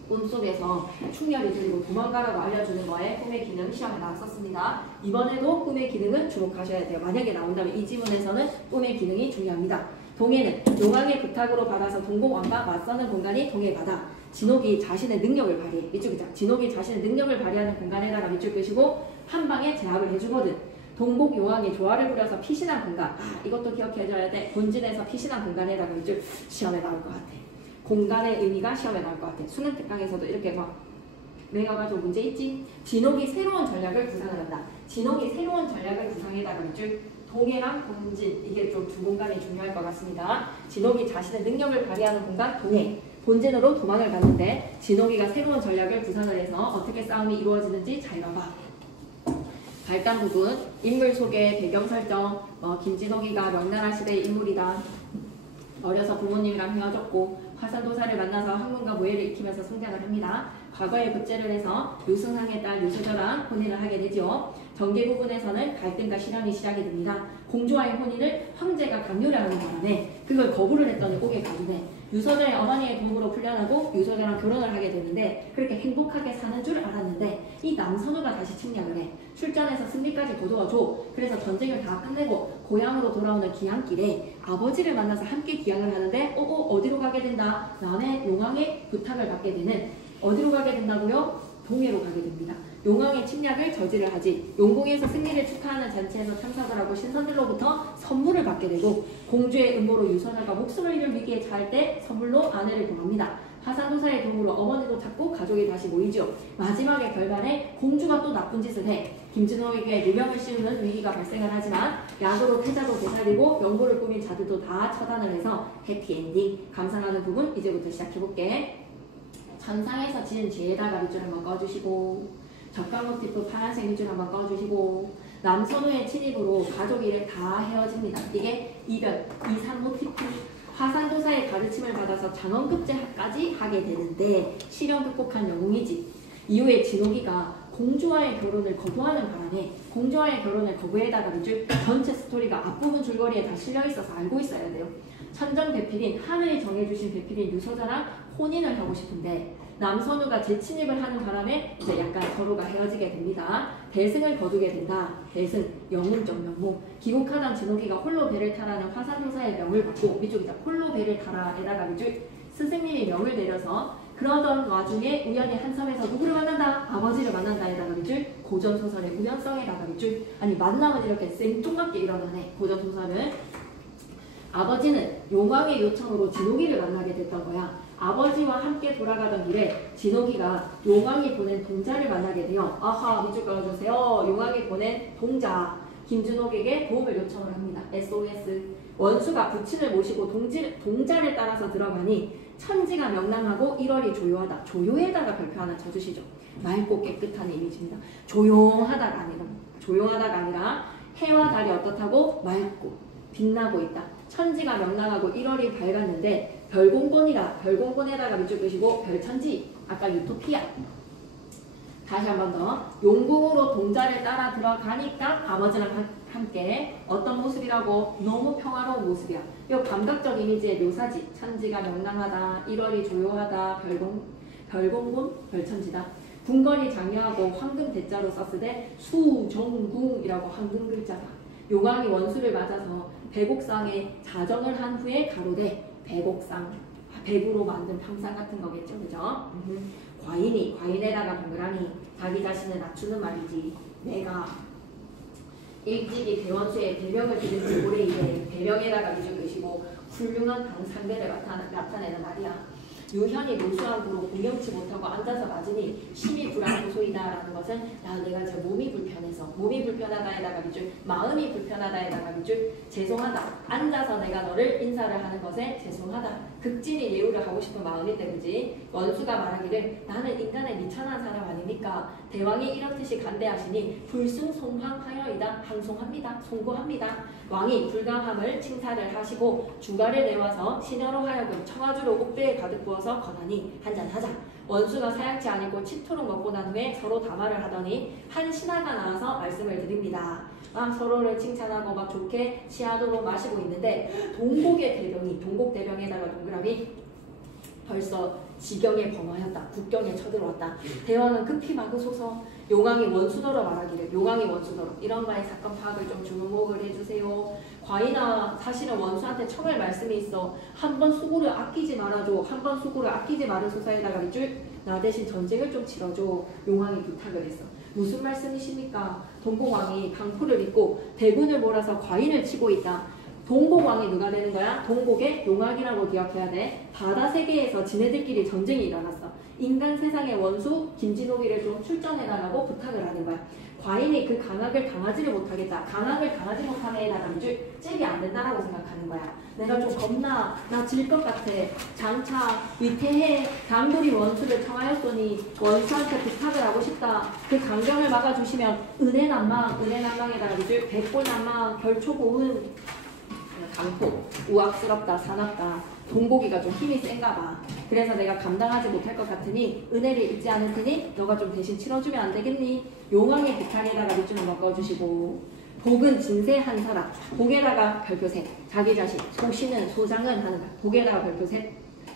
꿈속에서 충렬이 들리고 도망가라고 알려주는 거에 꿈의 기능 시험에 나왔었습니다. 이번에도 꿈의 기능은 주목하셔야 돼요. 만약에 나온다면 이 지문에서는 꿈의 기능이 중요합니다. 동해는 용왕의 부탁으로 받아서 동공왕과 맞서는 공간이 동해바다. 진옥이 자신의 능력을 발휘해. 이쪽이죠. 진옥이 자신의 능력을 발휘하는 공간에다가 밑줄 끄시고 한 방에 제압을 해주거든. 동복 용왕이 조화를 부려서 피신한 공간. 이것도 기억해줘야 돼. 본진에서 피신한 공간에다가 밑줄 시험에 나올 것 같아. 공간의 의미가 시험에 나올 것 같아. 수능 특강에서도 이렇게 막 매겨가지고 문제 있지? 진옥이 새로운 전략을 구상을 한다. 진옥이 새로운 전략을 구상에다가 밑줄 동해랑 본진. 이게 좀 두 공간이 중요할 것 같습니다. 진옥이 자신의 능력을 발휘하는 공간 동해. 본진으로 도망을 갔는데 진옥이가 새로운 전략을 구상을 해서 어떻게 싸움이 이루어지는지 잘 봐봐. 발단 부분, 인물 소개, 배경 설정, 김진옥이가 명나라 시대의 인물이다. 어려서 부모님이랑 헤어졌고 화산도사를 만나서 학문과 모해를 익히면서 성장을 합니다. 과거에 급제를 해서 유승상의 딸 유수저랑 혼인을 하게 되죠. 전개 부분에서는 갈등과 실현이 시작이 됩니다. 공주와의 혼인을 황제가 강요를 하는 바람에 그걸 거부를 했더니 옥에 가기네. 유서절의 어머니의 도움으로 풀려나고 유서절랑 결혼을 하게 되는데 그렇게 행복하게 사는 줄 알았는데 이 남선우가 다시 침략을 해. 출전해서 승리까지 거두어줘. 그래서 전쟁을 다 끝내고 고향으로 돌아오는 귀향길에 아버지를 만나서 함께 귀향을 하는데 어디로 가게 된다? 남의 용왕의 부탁을 받게 되는 어디로 가게 된다고요? 동해로 가게 됩니다. 용왕의 침략을 저지를 하지. 용궁에서 승리를 축하하는 잔치에서 참석을 하고 신선들로부터 선물을 받게 되고 공주의 음모로 유선열과 목숨을 잃을 위기에 처할 때 선물로 아내를 구합니다. 화산도사의 도움으로 어머니도 찾고 가족이 다시 모이죠. 마지막에 결말에 공주가 또 나쁜 짓을 해. 김진옥에게 누명을 씌우는 위기가 발생을 하지만 약으로 태자도 되살리고 명보를 꾸민 자들도 다 처단을 해서 해피엔딩. 감상하는 부분 이제부터 시작해볼게. 천상에서 지은 죄에다가 밑줄 한번 꺼주시고 적강 모티프 파란색 밑줄 한번 꺼주시고 남선우의 침입으로 가족 일에 다 헤어집니다. 이게 이변, 이산 모티프 화산도사의 가르침을 받아서 장원급제까지 하게 되는데 시련 극복한 영웅이지. 이후에 진옥이가 공주와의 결혼을 거부하는 바람에 공주와의 결혼을 거부해다가 밑줄 전체 스토리가 앞부분 줄거리에 다 실려있어서 알고 있어야 돼요. 천정 배필인 하늘이 정해주신 배필인 유서자랑 혼인을 하고 싶은데 남선우가 재침입을 하는 바람에 이제 약간 서로가 헤어지게 됩니다. 대승을 거두게 된다. 대승, 영웅적 명목. 귀국하던 진옥이가 홀로 배를 타라는 화산도사의 명을 받고 밑쪽이다. 홀로 배를 타라에다가 밑줄 스승님이 명을 내려서 그러던 와중에 우연히 한 섬에서 누구를 만난다? 아버지를 만난다에다가 밑줄 고전소설의 우연성에다가 밑줄 아니 만남은 이렇게 생뚱맞게 일어나네. 고전소설은 아버지는 용왕의 요청으로 진옥이를 만나게 됐던 거야. 아버지와 함께 돌아가던 길에 진옥이가 용왕이 보낸 동자를 만나게 돼요. 아하, 밑줄 깔아주세요. 용왕이 보낸 동자. 김진옥에게 도움을 요청을 합니다. SOS. 원수가 부친을 모시고 동자를 따라서 들어가니 천지가 명랑하고 1월이 조요하다. 조요에다가 별표 하나 쳐주시죠. 맑고 깨끗한 이미지입니다. 조용하다가 아니라 해와 달이 어떻다고? 맑고 빛나고 있다. 천지가 명랑하고 1월이 밝았는데 별공곤이다. 별공곤에다가 밑줄 끄시고 별천지. 아까 유토피아. 다시 한 번 더. 용궁으로 동자를 따라 들어가니까 아버지랑 함께 어떤 모습이라고? 너무 평화로운 모습이야. 이 감각적 이미지의 묘사지. 천지가 명랑하다. 1월이 조요하다. 별공곤, 별천지다. 궁궐이 장려하고 황금 대자로 썼으되 수정궁이라고 황금 글자다. 용왕이 원수를 맞아서 백옥상에 자정을 한 후에 가로되 백옥상, 백으로 만든 평상 같은 거겠죠, 그죠? 과인에다가 동그라미, 자기 자신을 낮추는 말이지. 내가 일찍이 대원수의 대명을 드린 지 오래 이래. 대명에다가 밑줄 끄시고 훌륭한 강상대를 나타내는 말이야. 유현이 노수함으로 공경치 못하고 앉아서 맞으니 심히 불안고소이다라는 것은 내가 제 몸이 불편해서 몸이 불편하다에다가 밑줄 마음이 불편하다에다가 밑줄 죄송하다 앉아서 내가 너를 인사를 하는 것에 죄송하다 극진히 예우를 하고 싶은 마음인데 그지 원수가 말하기를 나는 인간에 미천한 사람 아닙니까 대왕이 이렇듯이 간대하시니 불순송황하여이다 항송합니다 송구합니다 왕이 불강함을 칭사를 하시고 주가를 내와서 시녀로 하여금 청아주로 옥배에 가득 부어서 권하니 한잔하자 원수가 사양치 아니고 치토록 먹고 난 후에 서로 담화를 하더니 한 신하가 나와서 말씀을 드립니다. 서로를 칭찬하고 막 좋게 취하도록 마시고 있는데 동곡의 대병이 동곡대병에다가 동그라미 벌써 지경에 범하였다. 국경에 쳐들어왔다. 대왕은 급히 막으소서 용왕이 원수더러 말하기를 용왕이 원수더러 이런 바의 사건 파악을 좀 주목을 해주세요. 과인아 사실은 원수한테 청할 말씀이 있어. 한 번 수고를 아끼지 말아줘. 한 번 수고를 아끼지 말으소서에다가 밑줄 나 대신 전쟁을 좀 치러줘. 용왕이 부탁을 했어. 무슨 말씀이십니까? 동곡왕이 강포를 입고 대군을 몰아서 과인을 치고 있다. 동곡왕이 누가 되는 거야? 동곡의 용왕이라고 기억해야 돼. 바다 세계에서 지네들끼리 전쟁이 일어났어. 인간 세상의 원수 김진호기를 좀 출전해달라고 부탁을 하는 거야. 과인이 그 강학을 당하지를 못하겠다. 강학을 당하지 못하게해달라는 줄 잽이 안 된다라고 생각하는 거야. 내가 좀 겁나 나 질 것 같아. 장차 위태해 강돌이 원수를 청하였더니 원수한테 부탁을 하고 싶다. 그 강경을 막아주시면 은혜난망에다가 줄 백골난망 별초고은 강포 우악스럽다 사납다. 동곡이가 좀 힘이 센가 봐. 그래서 내가 감당하지 못할 것 같으니 은혜를 잊지 않을 테니 너가 좀 대신 치러주면 안 되겠니? 용왕의 부탁에다가 밑줄을 바꿔주시고 복은 진세한 사람 복에다가 별표셋 자기 자신 소신은 소장은 하는 거야. 복에다가 별표셋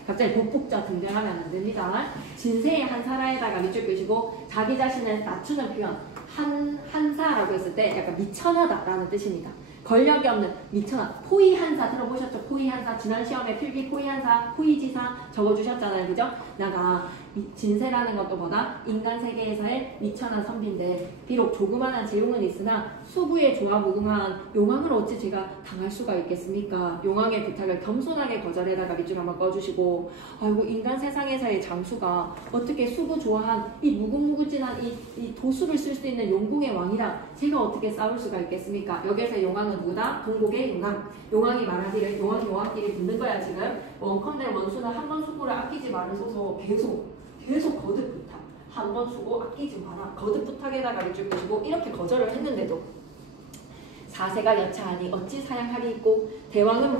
갑자기 복복자 등장하면 안 됩니다. 진세의 한 사라에다가 밑줄 끄시고 자기 자신을 낮추는 표현 한사라고 했을 때 약간 미천하다라는 뜻입니다. 권력이 없는 미천한 포위한사 들어보셨죠? 포위한사 지난 시험에 필기 포위한사 포위지사 적어주셨잖아요. 그죠? 내가 진세라는 것도 보다 인간 세계에서의 미천한 선비인데 비록 조그만한 재용은 있으나 수부의 조화무궁한 용왕을 어찌 제가 당할 수가 있겠습니까? 용왕의 부탁을 겸손하게 거절해다가 밑줄 한번 꺼주시고 아이고 인간 세상에서의 장수가 어떻게 수부조화한 이 무궁무진한 이 도수를 쓸 수 있는 용궁의 왕이랑 제가 어떻게 싸울 수가 있겠습니까? 여기서 용왕은 누구다? 동곡의 용왕. 용왕이 말하기를 용왕끼리 붙는 거야 지금. 원컨대 원수는 한 번 수고를 아끼지 말으소서 계속 거듭 부탁. 한 번 수고 아끼지 마라. 거듭 부탁에다가 밑줄 끄시고 이렇게 거절을 했는데도 사세가 여차하니 어찌 사양하리있고 대왕은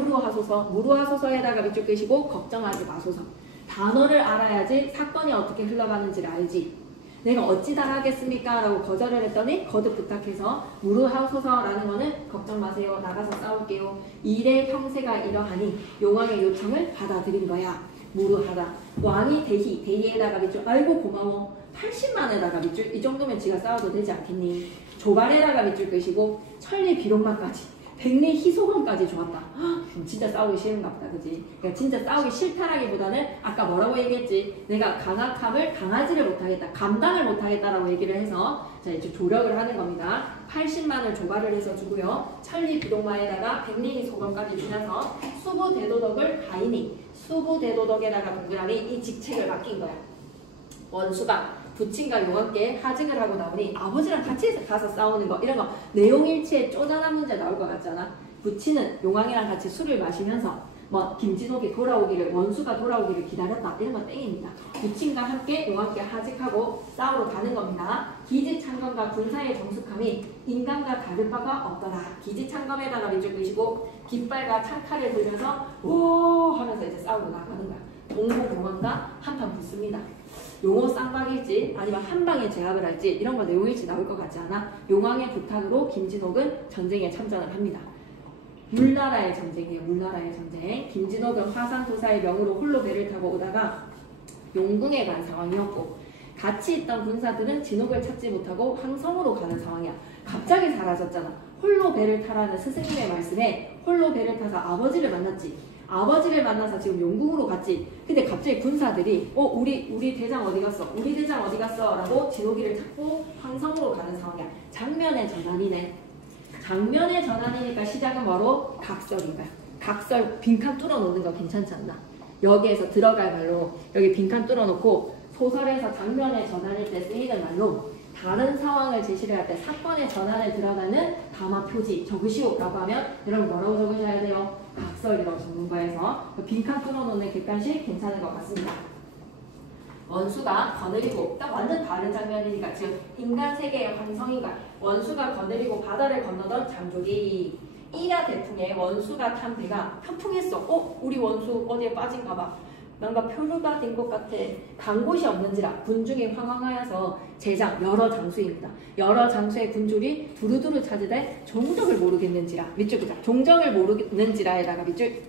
무루하소서에다가 밑줄 끄시고 걱정하지 마소서. 단어를 알아야지 사건이 어떻게 흘러가는지를 알지. 내가 어찌 당하겠습니까? 라고 거절을 했더니 거듭 부탁해서 무루하소서라는 거는 걱정 마세요. 나가서 싸울게요. 일의 형세가 이러하니 용왕의 요청을 받아들인 거야. 무루하다. 왕이 대희에다가 밑줄 아이고 고마워. 80만에다가 밑줄 이 정도면 지가 싸워도 되지 않겠니? 조발에다가 밑줄 끄시고 천리 비룡마까지 백리 희소건까지 좋았다. 진짜 싸우기 싫은가 보다. 그지? 그러니까 진짜 싸우기 싫다라기보다는 아까 뭐라고 얘기했지? 내가 강악함을 당하지를 못하겠다. 감당을 못하겠다라고 얘기를 해서 자 이제 조력을 하는 겁니다. 80만을 조발을 해서 주고요. 천리 비룡마에다가 백리 희소건까지 주면서 수부대도덕을 가인이 수부대도덕에다가 동그라미 이 직책을 맡긴 거야. 원수가 부친과 용왕께 하직을 하고 나오니 아버지랑 같이 가서 싸우는 거 이런 거 내용일치에 쪼잔한 문제 나올 것 같잖아. 부친은 용왕이랑 같이 술을 마시면서 뭐 김진옥이 돌아오기를 원수가 돌아오기를 기다렸다 이런 거 땡입니다. 부친과 함께 용왕께 하직하고 싸우러 가는 겁니다. 기지창검과 군사의 정숙함이 인간과 다를 바가 없더라. 기지창검에다가 밑줄 끄시고 깃발과 창칼을 들면서 오 하면서 이제 싸우러 나가는 거야. 동국 용왕과 한판 붙습니다. 용어 쌍방일지 아니면 한방에 제압을 할지 이런 거 내용일지 나올 것 같지 않아? 용왕의 부탁으로 김진옥은 전쟁에 참전을 합니다. 물나라의 전쟁이에요. 물나라의 전쟁. 김진옥은 화산도사의 명으로 홀로 배를 타고 오다가 용궁에 간 상황이었고 같이 있던 군사들은 진옥을 찾지 못하고 항성으로 가는 상황이야. 갑자기 사라졌잖아. 홀로 배를 타라는 스승님의 말씀에 홀로 배를 타서 아버지를 만났지. 아버지를 만나서 지금 용궁으로 갔지. 근데 갑자기 군사들이 우리 대장 어디 갔어? 우리 대장 어디 갔어? 라고 진옥이를 찾고 황성으로 가는 상황이야. 장면의 전환이네. 장면의 전환이니까 시작은 바로 각설인 거야. 각설 빈칸 뚫어놓는 거 괜찮지 않나? 여기에서 들어갈 말로 여기 빈칸 뚫어놓고 소설에서 장면에 전환할 때 쓰이는 말로 다른 상황을 제시를 할 때 사건의 전환에 들어가는 담화 표지 적으시오라고 하면 여러분 뭐라고 적으셔야 돼요? 각설이라고 적는 거에서 빈칸 뚫어놓는 객관식 괜찮은 것 같습니다. 원수가 거느리고 딱 완전 다른 장면이니까 즉 인간 세계의 환성인간 원수가 거느리고 바다를 건너던 장조기 이라 대풍에 원수가 탄 배가 표풍했어. 우리 원수 어디에 빠진가 봐. 뭔가 표류가 된 것 같아. 간 곳이 없는지라 군중이 황황하여서 제장 여러 장수입니다. 여러 장수의 군졸이 두루두루 찾으되 종적을 모르겠는지라 밑줄 보자. 종적을 모르겠는지라에다가 밑줄.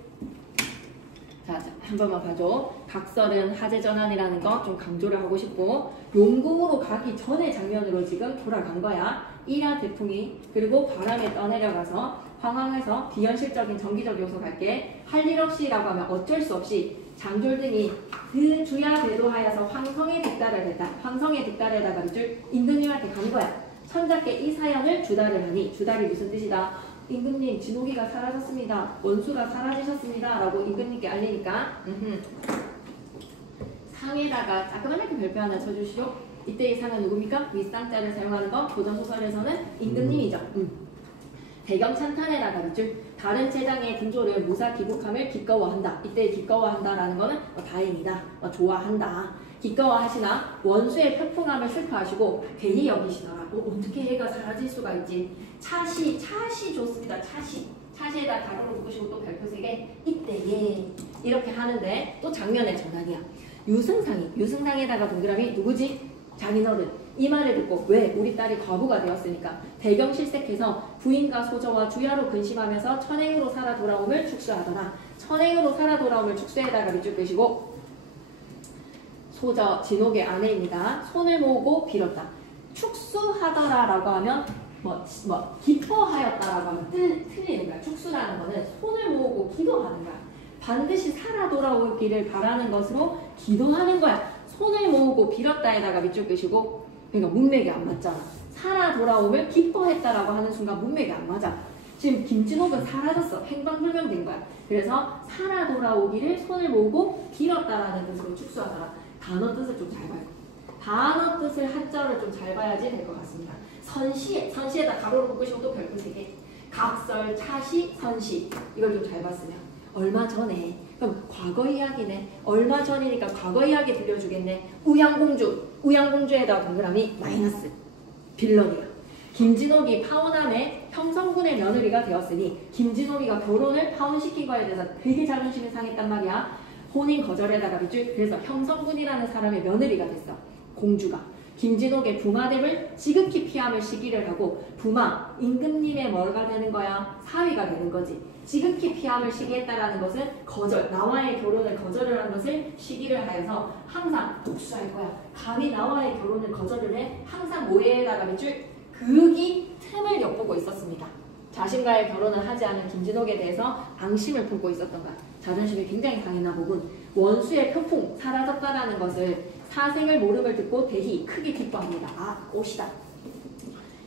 자, 한 번만 봐줘. 각설은 하제 전환이라는 거 좀 강조를 하고 싶고 용궁으로 가기 전의 장면으로 지금 돌아간 거야. 이라 대풍이 그리고 바람에 떠내려가서 황황해서 비현실적인 정기적 요소 갈게 할 일 없이라고 하면 어쩔 수 없이 장졸 등이 그 주야 대도하여서 황성에 뒷달을 했다. 황성에 뒷달에다가 밑줄 임금님한테 간 거야. 천자께 이 사연을 주달을 하니 주달이 무슨 뜻이다? 임금님 진호기가 사라졌습니다. 원수가 사라지셨습니다. 라고 임금님께 알리니까 상에다가 자그마하게 별표 하나 쳐주시죠. 이때 이 상은 누굽니까? 윗상자를 사용하는 건 고전소설에서는 임금님이죠. 배경 찬탄에다가 밑줄 다른 제장의 군조를 무사 귀국함을 기꺼워한다. 이때 기꺼워한다라는 거는 다행이다. 좋아한다. 기꺼워하시나 원수의 표풍함을 슬퍼하시고 괜히 여기시더라. 어떻게 얘가 사라질 수가 있지? 차시 좋습니다. 차시에다 가로로 묶으시고 또 별표 3개 이때에 이렇게 하는데 또 장면의 전환이야. 유승상에다가 동그라미 누구지? 장인어른. 이 말을 듣고 왜 우리 딸이 과부가 되었으니까 대경실색해서 부인과 소저와 주야로 근심하면서 천행으로 살아 돌아옴을 축수하더라. 천행으로 살아 돌아옴을 축수에다가 밑줄 끄시고 소저 진옥의 아내입니다. 손을 모으고 빌었다. 축수하더라라고 하면 기뻐하였다라고 하면 틀리는 거야. 축수라는 거는 손을 모으고 기도하는 거야. 반드시 살아 돌아오기를 바라는 것으로 기도하는 거야. 손을 모으고 빌었다에다가 밑줄 끄시고 그러니까 문맥이 안 맞잖아. 살아 돌아옴을 기뻐했다라고 하는 순간 문맥이 안 맞아. 지금 김진옥은 사라졌어. 행방불명된 거야. 그래서 살아 돌아오기를 손을 모으고 빌었다라는 뜻으로 축수하더라. 단어 뜻을 좀 잘 봐요. 단어 뜻을 한자를 좀 잘 봐야지 될 것 같습니다. 선시에다 가로로 묶으시고 또 별표 3개. 각설, 차시, 선시. 이걸 좀 잘 봤으면. 얼마 전에. 그럼 과거 이야기네. 얼마 전이니까 과거 이야기 들려주겠네. 우양공주에다 동그라미 마이너스. 빌런이야. 김진옥이 파혼함에 형성군의 며느리가 되었으니 김진옥이가 결혼을 파혼시킨 거에 대해서 되게 자존심이 상했단 말이야. 혼인 거절에다가 밑줄. 그래서 형성군이라는 사람의 며느리가 됐어. 공주가. 김진옥의 부마됨을 지극히 피함을 시기를 하고 부마, 임금님의 뭐가 되는 거야? 사위가 되는 거지. 지극히 피함을 시기했다라는 것은 거절, 나와의 결혼을 거절을 한 것을 시기를 하여서 항상 독수할 거야. 감히 나와의 결혼을 거절을 해 항상 모해에다가 밑줄 극이 틈을 엿보고 있었습니다. 자신과의 결혼을 하지 않은 김진옥에 대해서 앙심을 품고 있었던가. 자존심이 굉장히 강했나 보군. 원수의 표풍, 사라졌다라는 것을 사생을 모름을 듣고 대히 크게 기뻐합니다. 꽃이다.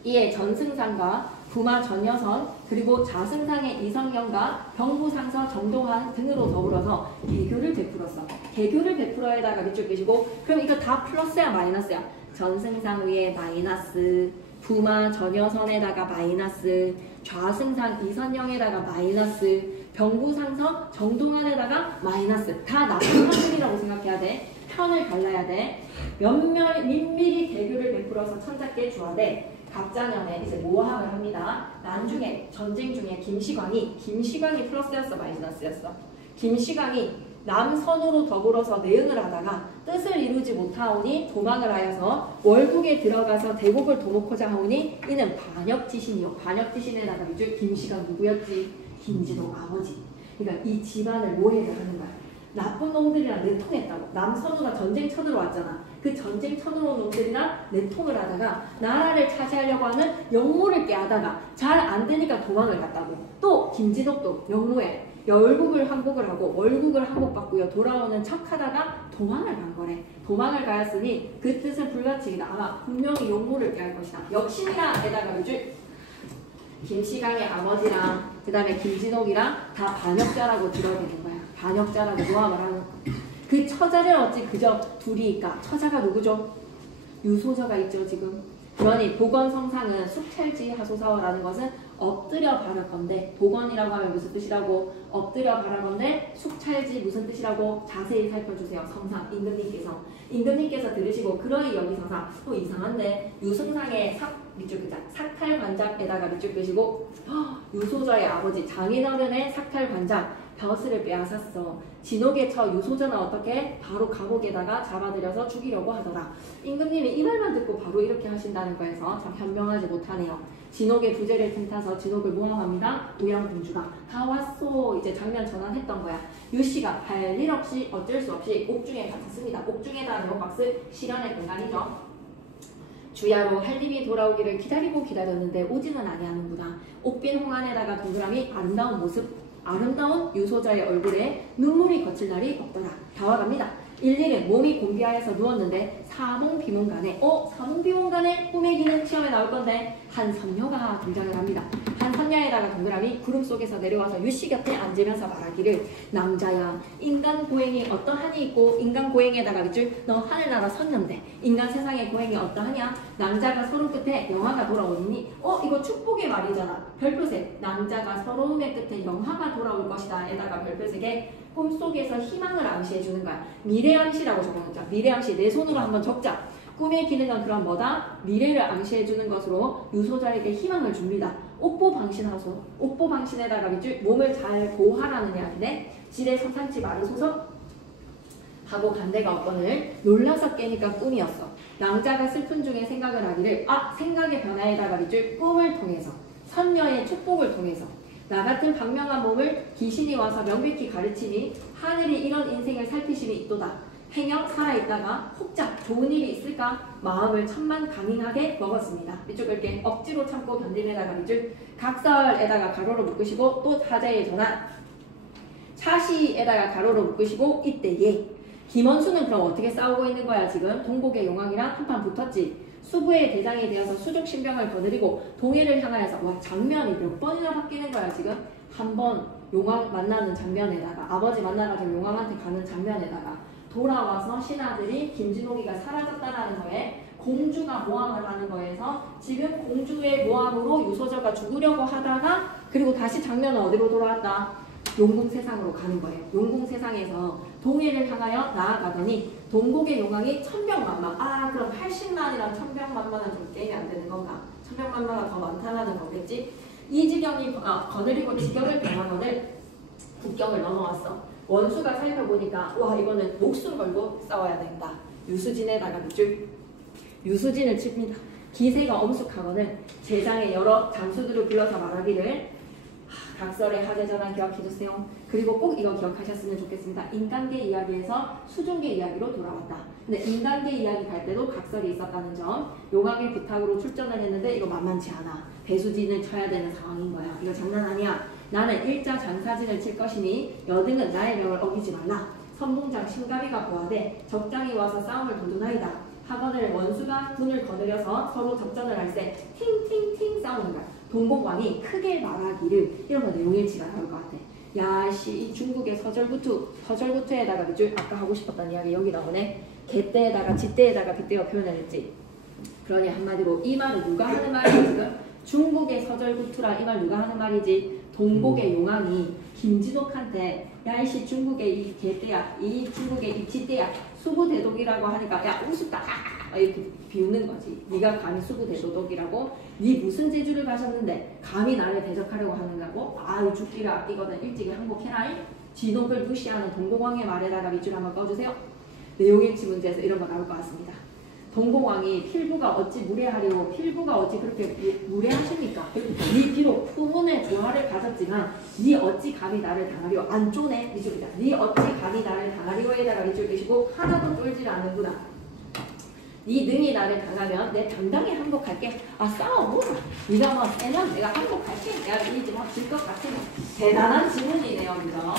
이에 전승상과 부마 전여선 그리고 자승상의 이성경과 병부상서 정동환 등으로 더불어서 개교를 베풀었어. 개교를 베풀어에다가 밑줄 끄시고 그럼 이거 다 플러스야 마이너스야? 전승상 위에 마이너스, 부마 전여선에다가 마이너스, 좌승상 이선영에다가 마이너스, 병부상서 정동환에다가 마이너스. 다 나쁜 사람이라고 생각해야 돼. 편을 갈라야 돼. 민밀히 개교를 베풀어서 천자께 주하되 갑자년에 이제 모함을 합니다. 난중에 전쟁 중에 김시광이 플러스였어 마이너스였어. 김시광이 남선으로 더불어서 내응을 하다가 뜻을 이루지 못하오니 도망을 하여서 월국에 들어가서 대국을 도모코자 하오니 이는 반역지신이요. 반역지신에다가 밑줄 김시광 누구였지? 김진옥 아버지. 그러니까 이 집안을 모해를 하는 거야. 나쁜 놈들이랑 내통했다고. 남선우가 전쟁 쳐들어 왔잖아. 그 전쟁 쳐들어 온 놈들이랑 내통을 하다가 나라를 차지하려고 하는 영모를 깨하다가 잘 안 되니까 도망을 갔다고. 또 김진옥도 영모에 열국을 항복을 하고 월국을 항복받고요. 돌아오는 척하다가 도망을 간 거래. 도망을 가였으니 그 뜻은 불가치이다. 아마 분명히 영모를 깨할 것이다. 역시나에다가 밑줄 김시강의 아버지랑 그 다음에 김진옥이랑 다 반역자라고 들어야 되는 거야. 반역자라고 모함을 하는 거. 그 처자를 어찌 그저 둘이니까 처자가 누구죠? 유소저가 있죠 지금. 그러니 복원성상은 숙찰지 하소서라는 것은 엎드려 바랄 건데 복원이라고 하면 무슨 뜻이라고? 엎드려 바랄 건데 숙찰지 무슨 뜻이라고? 자세히 살펴주세요. 성상 임금님께서 들으시고 그러이 여기서사 또 이상한데 유승상의 밑줄 끄자 삭탈관작에다가 밑줄 끄시고 유소저의 아버지 장인어른의 삭탈관작 벼슬을 빼앗았어. 진옥에 처 유소저는 어떻게? 바로 감옥에다가 잡아들여서 죽이려고 하더라. 임금님이 이 말만 듣고 바로 이렇게 하신다는 거에서 참 현명하지 못하네요. 진옥의 부재를 틈타서 진옥을 모함합니다. 도양공주가 다 왔소. 이제 장면 전환했던 거야. 유씨가 할 일 없이 어쩔 수 없이 옥중에 갇혔습니다. 옥중에다 네모박스 실현의 공간이죠. 주야로 한림이 돌아오기를 기다리고 기다렸는데 오지는 아니하는구나. 옥빈 홍안에다가 동그라미 아름다운 유소자의 얼굴에 눈물이 거칠 날이 없더라. 다와갑니다. 일일은 몸이 곤비하여서 누웠는데 사몽비몽간에 사몽비몽간에 꿈의 기능 시험에 나올 건데 한 선녀가 등장을 합니다. 한 선녀에다가 동그라미 구름 속에서 내려와서 유씨 곁에 앉으면서 말하기를 남자야 인간 고행이 어떠하니 있고 인간 고행에다가 밑줄 너 하늘나라 선녀인데 인간 세상의 고행이 어떠하냐 낭자가 서로 끝에 영화가 돌아오니 이거 축복의 말이잖아. 별표색 낭자가 서러움의 끝에 영화가 돌아올 것이다 에다가 별표색에 꿈속에서 희망을 암시해주는 거야. 미래암시라고 적어놓자. 미래암시 내 손으로 한번 적자. 꿈의 기능은 그럼 뭐다? 미래를 암시해주는 것으로 유소자에게 희망을 줍니다. 옥보방신하소. 옥보방신에다가 밑줄 몸을 잘 보호하라는 이야기네. 지레 서산치 마르소서 하고 간대가 없거늘 놀라서 깨니까 꿈이었어. 낭자가 슬픈 중에 생각을 하기를 생각의 변화에다가 밑줄 꿈을 통해서 선녀의 축복을 통해서 나 같은 방명한 몸을 귀신이 와서 명백히 가르치니 하늘이 이런 인생을 살피심이 있도다. 행여 살아있다가 혹자 좋은 일이 있을까 마음을 천만 강인하게 먹었습니다. 밑줄 끌게 억지로 참고 견딤에다가 밑줄 각설에다가 가로로 묶으시고 또 사자의 전환 차시에다가 가로로 묶으시고 이때에 김원수는 그럼 어떻게 싸우고 있는 거야 지금? 동복의 용왕이랑 한판 붙었지. 수부의 대장이 되어서 수족신병을 거느리고 동해를 향하여서 장면이 몇 번이나 바뀌는 거야 지금? 한 번 용왕 만나는 장면에다가 아버지 만나가지고 용왕한테 가는 장면에다가 돌아와서 신하들이 김진옥이가 사라졌다라는 거에 공주가 모함을 하는 거에서 지금 공주의 모함으로 유소저가 죽으려고 하다가 그리고 다시 장면은 어디로 돌아왔다? 용궁세상으로 가는 거예요. 용궁세상에서 동해를 향하여 나아가더니 동국의 용왕이 천병만만 그럼 80만이랑 천병만만은 좀 게임이 안 되는 건가? 천병만만은 더 많다라는 거겠지? 이지경이 거느리고 지경을 병하거늘 국경을 넘어왔어. 원수가 살펴보니까 이거는 목숨 걸고 싸워야 된다. 유수진에다가 밑줄 유수진을 칩니다. 기세가 엄숙하거늘 제장의 여러 장수들을 불러서 말하기를 각설의 하대전환 기억해주세요. 그리고 꼭 이거 기억하셨으면 좋겠습니다. 인간계 이야기에서 수중계 이야기로 돌아왔다. 근데 인간계 이야기 갈 때도 각설이 있었다는 점. 용왕의 부탁으로 출전을 했는데 이거 만만치 않아. 배수진을 쳐야 되는 상황인 거야. 이거 장난 아니야. 나는 일자 장사진을 칠 것이니 여등은 나의 명을 어기지 말라. 선봉장 신가비가 보아대 적장이 와서 싸움을 도둔하이다. 하거늘 원수가 군을 거느려서 서로 접전을 할 때 팅팅팅 싸우는 거야. 동복왕이 크게 말하기를 이런 거 내용일치가 나올 것 같아. 야씨 중국의 서절구투에다가 밑줄 아까 하고 싶었던 이야기 여기 나오네. 개떼에다가 지떼에다가 빗대어 표현을 했지. 그러니 한마디로 이 말은 누가 하는 말이야 지금? 중국의 서절구투라 이 말 누가 하는 말이지? 동복의 용왕이 김진옥한테 야이씨 중국의 이 개떼야 이 중국의 이 지떼야 수부대독이라고 하니까 야 우습다 이렇게 비웃는 거지. 네가 감히 수부대도독이라고? 네 무슨 재주를 가졌는데 감히 나를 대적하려고 하는 거고? 죽기를 아끼거든 일찍이 항복해라. 진옥을 무시하는 동복왕의 말에다가 밑줄 한번 꺼주세요. 내용일치 문제에서 이런 거 나올 것 같습니다. 동복왕이 필부가 어찌 무례하리오. 필부가 어찌 그렇게 무례하십니까? 네 비록 후문의 조화를 가졌지만 네 어찌 감히 나를 당하리오. 안 쪼네 밑줄이다. 네 어찌 감히 나를 당하리오에다가 밑줄 끼시고 하나도 쫄질 않는구나. 네 능히 나를 당하면 내 당당히 항복할게. 싸워보자. 네가 뭐 세면 내가 항복할게. 내가 이기지 질 것 같으면 대단한 질문이네요. 그죠?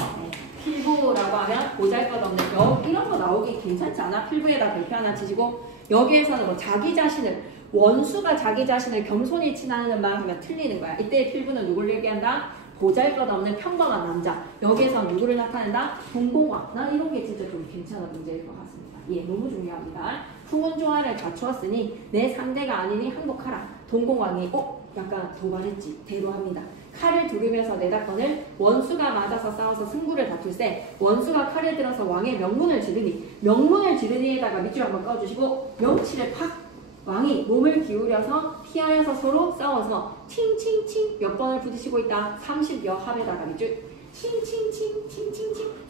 필부라고 하면 보잘것없는 이런 거 나오기 괜찮지 않아? 필부에다 별표 하나 치시고 여기에서는 뭐 자기 자신을 원수가 자기 자신을 겸손히 친하는 말 하면 틀리는 거야. 이때 필부는 누굴 얘기한다? 보잘것없는 평범한 남자. 여기에서 누구를 나타낸다? 동공왕. 나 이런 게 진짜 좀 괜찮은 문제일 것 같습니다. 예, 너무 중요합니다. 풍운조화를 갖추었으니 내 상대가 아니니 항복하라. 동공왕이 약간 도발했지. 대로합니다. 칼을 두르면서 내다건을 원수가 맞아서 싸워서 승부를 다툴세 원수가 칼을 들어서 왕의 명문을 지르니에다가 밑줄 한번 꺼주시고 명치를 팍 왕이 몸을 기울여서 피하여서 서로 싸워서 칭칭칭 몇 번을 부딪히고 있다. 30여 합에다가 밑줄 칭칭칭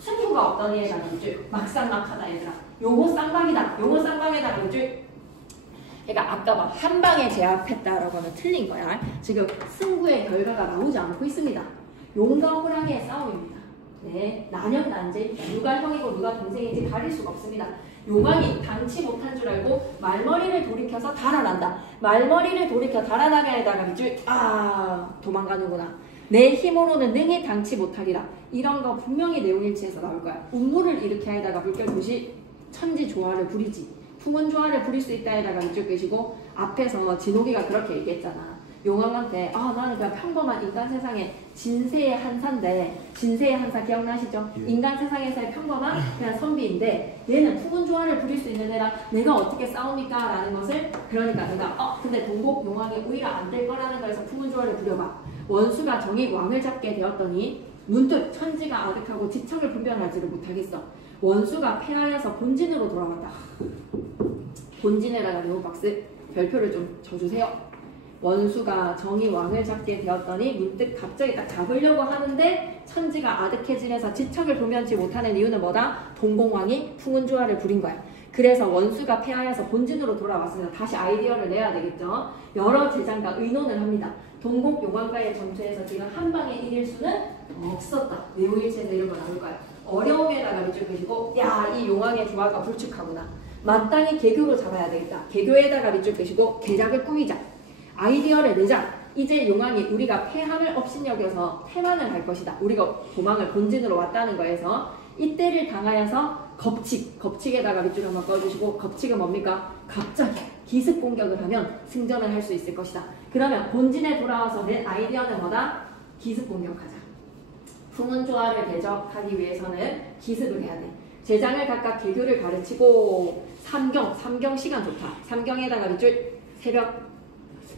승부가 없더니 에다가 밑줄 막상막하다 얘들아. 요거 쌍방이다. 요거 쌍방에다가 밑줄. 그러니까 아까 막 한 방에 제압했다라고 하면 틀린 거야. 지금 승부의 결과가 나오지 않고 있습니다. 용과 호랑이의 싸움입니다. 네, 난연난제입니다. 누가 형이고 누가 동생인지 가릴 수가 없습니다. 용왕이 당치 못한 줄 알고 말머리를 돌이켜서 달아난다. 말머리를 돌이켜 달아나게에다가 밑줄 도망가는구나. 내 힘으로는 능히 당치 못하리라. 이런 거 분명히 내용일치에서 나올 거야. 운무를 일으켜에다가 물결도시 천지조화를 부리지. 풍운조화를 부릴 수 있다에다가 밑줄 끄시고 앞에서 진옥이가 그렇게 얘기했잖아. 용왕한테 나는 그냥 평범한 인간 세상의 진세의 한사인데 진세의 한사 기억나시죠? 예. 인간 세상에서의 평범한 그냥 선비인데 얘는 풍운조화를 부릴 수 있는 애라 내가 어떻게 싸웁니까? 라는 것을 그러니까 내가 근데 동복 용왕이 오히려 안 될 거라는 거에서 풍운조화를 부려봐. 원수가 정익 왕을 잡게 되었더니 문득 천지가 아득하고 지청을 분별하지를 못하겠어. 원수가 패하여서 본진으로 돌아왔다. 본진에다가 네오박스 별표를 좀 쳐주세요. 원수가 정의 왕을 잡게 되었더니 문득 갑자기 딱 잡으려고 하는데 천지가 아득해지면서 지척을 분별치 못하는 이유는 뭐다? 동공왕이 풍운조화를 부린 거야. 그래서 원수가 패하여서 본진으로 돌아왔습니다. 다시 아이디어를 내야 되겠죠. 여러 제장과 의논을 합니다. 동국 용왕과의 전투에서 지금 한 방에 이길 수는 없었다. 네오일체에서 이런 거 나올 거야. 어려움에다가 밑줄 그시고 이 용왕의 조화가 불축하구나. 마땅히 개교로 잡아야 되겠다. 개교에다가 밑줄 그시고 계작을 꾸미자. 아이디어를 내자. 이제 용왕이 우리가 패함을 업신여겨서 태만을 할 것이다. 우리가 도망을 본진으로 왔다는 거에서 이때를 당하여서 겁칙에다가 밑줄 한번 꺼주시고 겁칙은 뭡니까? 갑자기 기습 공격을 하면 승전을 할 수 있을 것이다. 그러면 본진에 돌아와서 낸 아이디어는 뭐다? 기습 공격하자. 풍운조화를 대적하기 위해서는 기습을 해야 돼. 제장을 각각 개교를 가르치고 삼경 시간 좋다. 삼경에다가 밑줄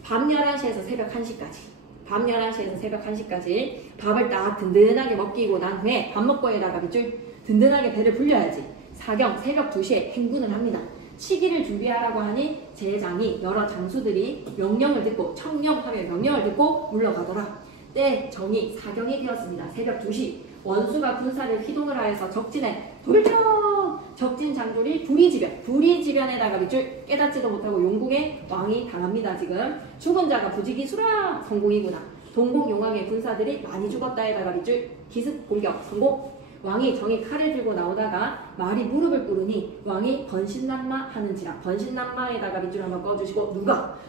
밤 11시에서 새벽 1시까지. 밤 11시에서 새벽 1시까지 밥을 딱 든든하게 먹이고 난 후에 밥 먹고에다가 밑줄 든든하게 배를 불려야지. 사경 새벽 2시에 행군을 합니다. 시기를 준비하라고 하니 제장이 여러 장수들이 명령을 듣고 청령하며 명령을 듣고 물러가더라. 때 정이 사경이 되었습니다. 새벽 2시 원수가 군사를 희동을 하여서 적진에 돌격! 적진 장졸이 부리지변에다가 밑줄 깨닫지도 못하고 용궁의 왕이 당합니다. 지금 죽은 자가 부지기수라 성공이구나. 동국 용왕의 군사들이 많이 죽었다에다가 밑줄 기습 공격 성공. 왕이 정이 칼을 들고 나오다가 말이 무릎을 꿇으니 왕이 번신난마 하는지라. 번신난마에다가 밑줄 한번 꺼주시고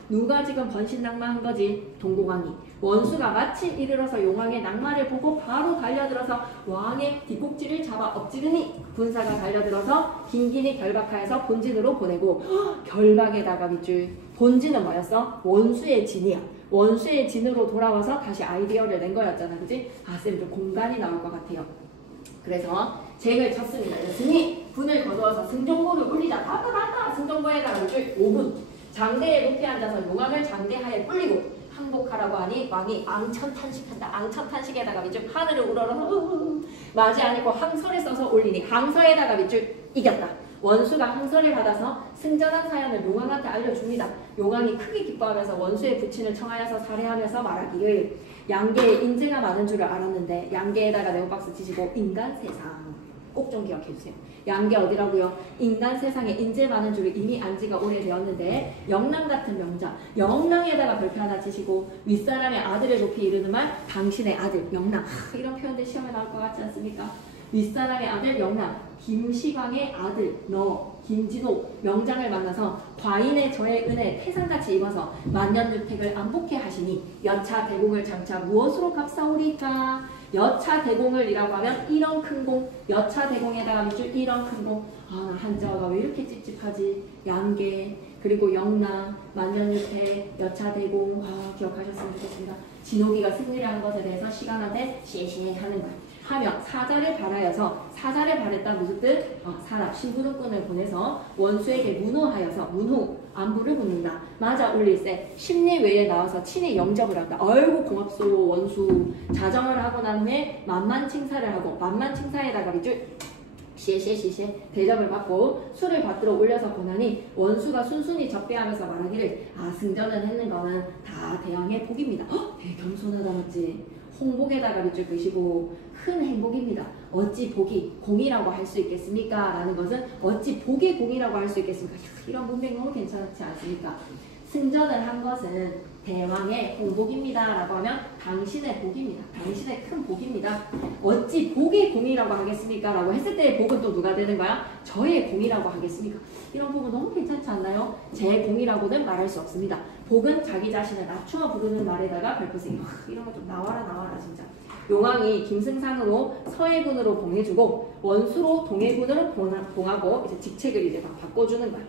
누가 지금 번신난마한 거지? 동공왕이. 원수가 마침 이르러서 용왕의 낙마를 보고 바로 달려들어서 왕의 뒷꼭지를 잡아 엎지르니 군사가 달려들어서 긴긴히 결박하여서 본진으로 보내고 결박에다가 밑줄. 본진은 뭐였어? 원수의 진이야. 원수의 진으로 돌아와서 다시 아이디어를 낸 거였잖아. 그치? 쌤 좀 공간이 나올 것 같아요. 그래서 쟁을 쳤습니다. 승리! 분을 거두어서 승정보를 울리자. 다다 승정보에다가 밑줄 5분. 장대에 높이 앉아서 용왕을 장대하에 뿔리고 항복하라고 하니 왕이 앙천탄식한다. 앙천탄식에다가 밑줄 하늘을 우러러서 맞이 아니고 항서를 써서 올리니 항서에다가 밑줄 이겼다. 원수가 항서를 받아서 승전한 사연을 용왕한테 알려줍니다. 용왕이 크게 기뻐하면서 원수의 부친을 청하여서 살해하면서 말하기를 양계에 인재가 많은 줄을 알았는데 양계에다가 네오박스 치시고 인간 세상 꼭 좀 기억해주세요. 양계 어디라고요? 인간 세상에 인재 많은 줄을 이미 안지가 오래되었는데 영랑 같은 명자 영랑에다가 별표 하나 치시고 윗사람의 아들을 높이 이르는 말 당신의 아들 영랑 이런 표현들 시험에 나올 것 같지 않습니까? 윗사람의 아들 영랑 김시광의 아들 너 김진호 명장을 만나서 과인의 저의 은혜 태산같이 입어서 만년주택을 안복해 하시니 여차 대공을 장차 무엇으로 갚사오리까? 여차 대공을 이라고 하면 이런 큰 공 여차 대공에다가 밑줄 이런 큰 공 한자어가 왜 이렇게 찝찝하지? 양계 그리고 영랑, 만년유태, 여차대공 기억하셨으면 좋겠습니다. 진옥이가 승리를 한 것에 대해서 시간한테 시시하는 거야. 하며 사자를 발하여서 사자를 발했다 무슨 뜻? 사람 심부름꾼을 보내서 원수에게 문호하여서 문호 안부를 묻는다. 맞아 울릴세 심리 외에 나와서 친히 영접을 한다. 아이고 고맙소 원수. 자정을 하고 난 후에 만만 칭사를 하고 만만 칭사에다가 밑줄 시시시시 대접을 받고 술을 받들어 올려서 보나니 원수가 순순히 접대하면서 말하기를 승전을 했는 거는 다 대왕의 복입니다. 되게 겸손하다 맞지? 홍복에다가 밑줄 그시고 큰 행복입니다. 어찌 복이 공이라고 할 수 있겠습니까? 라는 것은 어찌 복이 공이라고 할 수 있겠습니까? 이런 문맥 너무 괜찮지 않습니까? 승전을 한 것은 대왕의 홍복입니다 라고 하면 당신의 복입니다. 당신의 큰 복입니다. 어찌 복이 공이라고 하겠습니까? 라고 했을 때 복은 또 누가 되는 거야? 저의 공이라고 하겠습니까? 이런 부분 너무 괜찮지 않나요? 제 공이라고는 말할 수 없습니다. 복은 자기 자신을 낮추어 부르는 말에다가 별표생이 이런 거 좀 나와라 진짜. 용왕이 김승상으로 서해군으로 봉해주고 원수로 동해군으로 봉하고 이제 직책을 이제 막 바꿔주는 거야.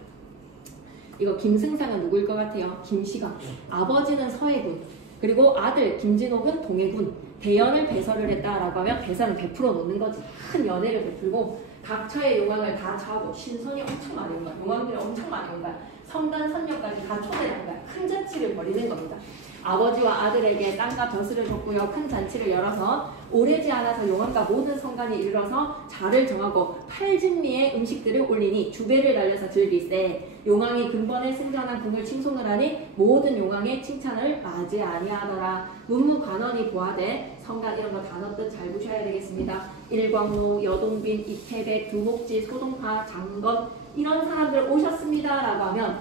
이거 김승상은 누구일 것 같아요? 김시광. 아버지는 서해군. 그리고 아들 김진옥은 동해군. 대연을 배설을 했다라고 하면 배설을 베풀어 놓는 거지. 큰 연애를 베풀고 각처의 용왕을 다 차고 신선이 엄청 많이 온 거야. 용왕들이 엄청 많이 온 거야. 성단 선녀까지 다 초대한 거야. 큰 잔치를 벌이는 겁니다. 아버지와 아들에게 땅과 벼슬을 줬고요. 큰 잔치를 열어서 오래지 않아서 용왕과 모든 성간이 이르러서 자를 정하고 8진미의 음식들을 올리니 주배를 날려서 즐길세. 용왕이 근본에 승전한 궁을 칭송을 하니 모든 용왕의 칭찬을 맞이 아니하더라. 문무관원이 보아되 성간 이런 거 단어 뜻 잘 보셔야 되겠습니다. 일광로, 여동빈, 이태백, 두목지, 소동파, 장건 이런 사람들 오셨습니다 라고 하면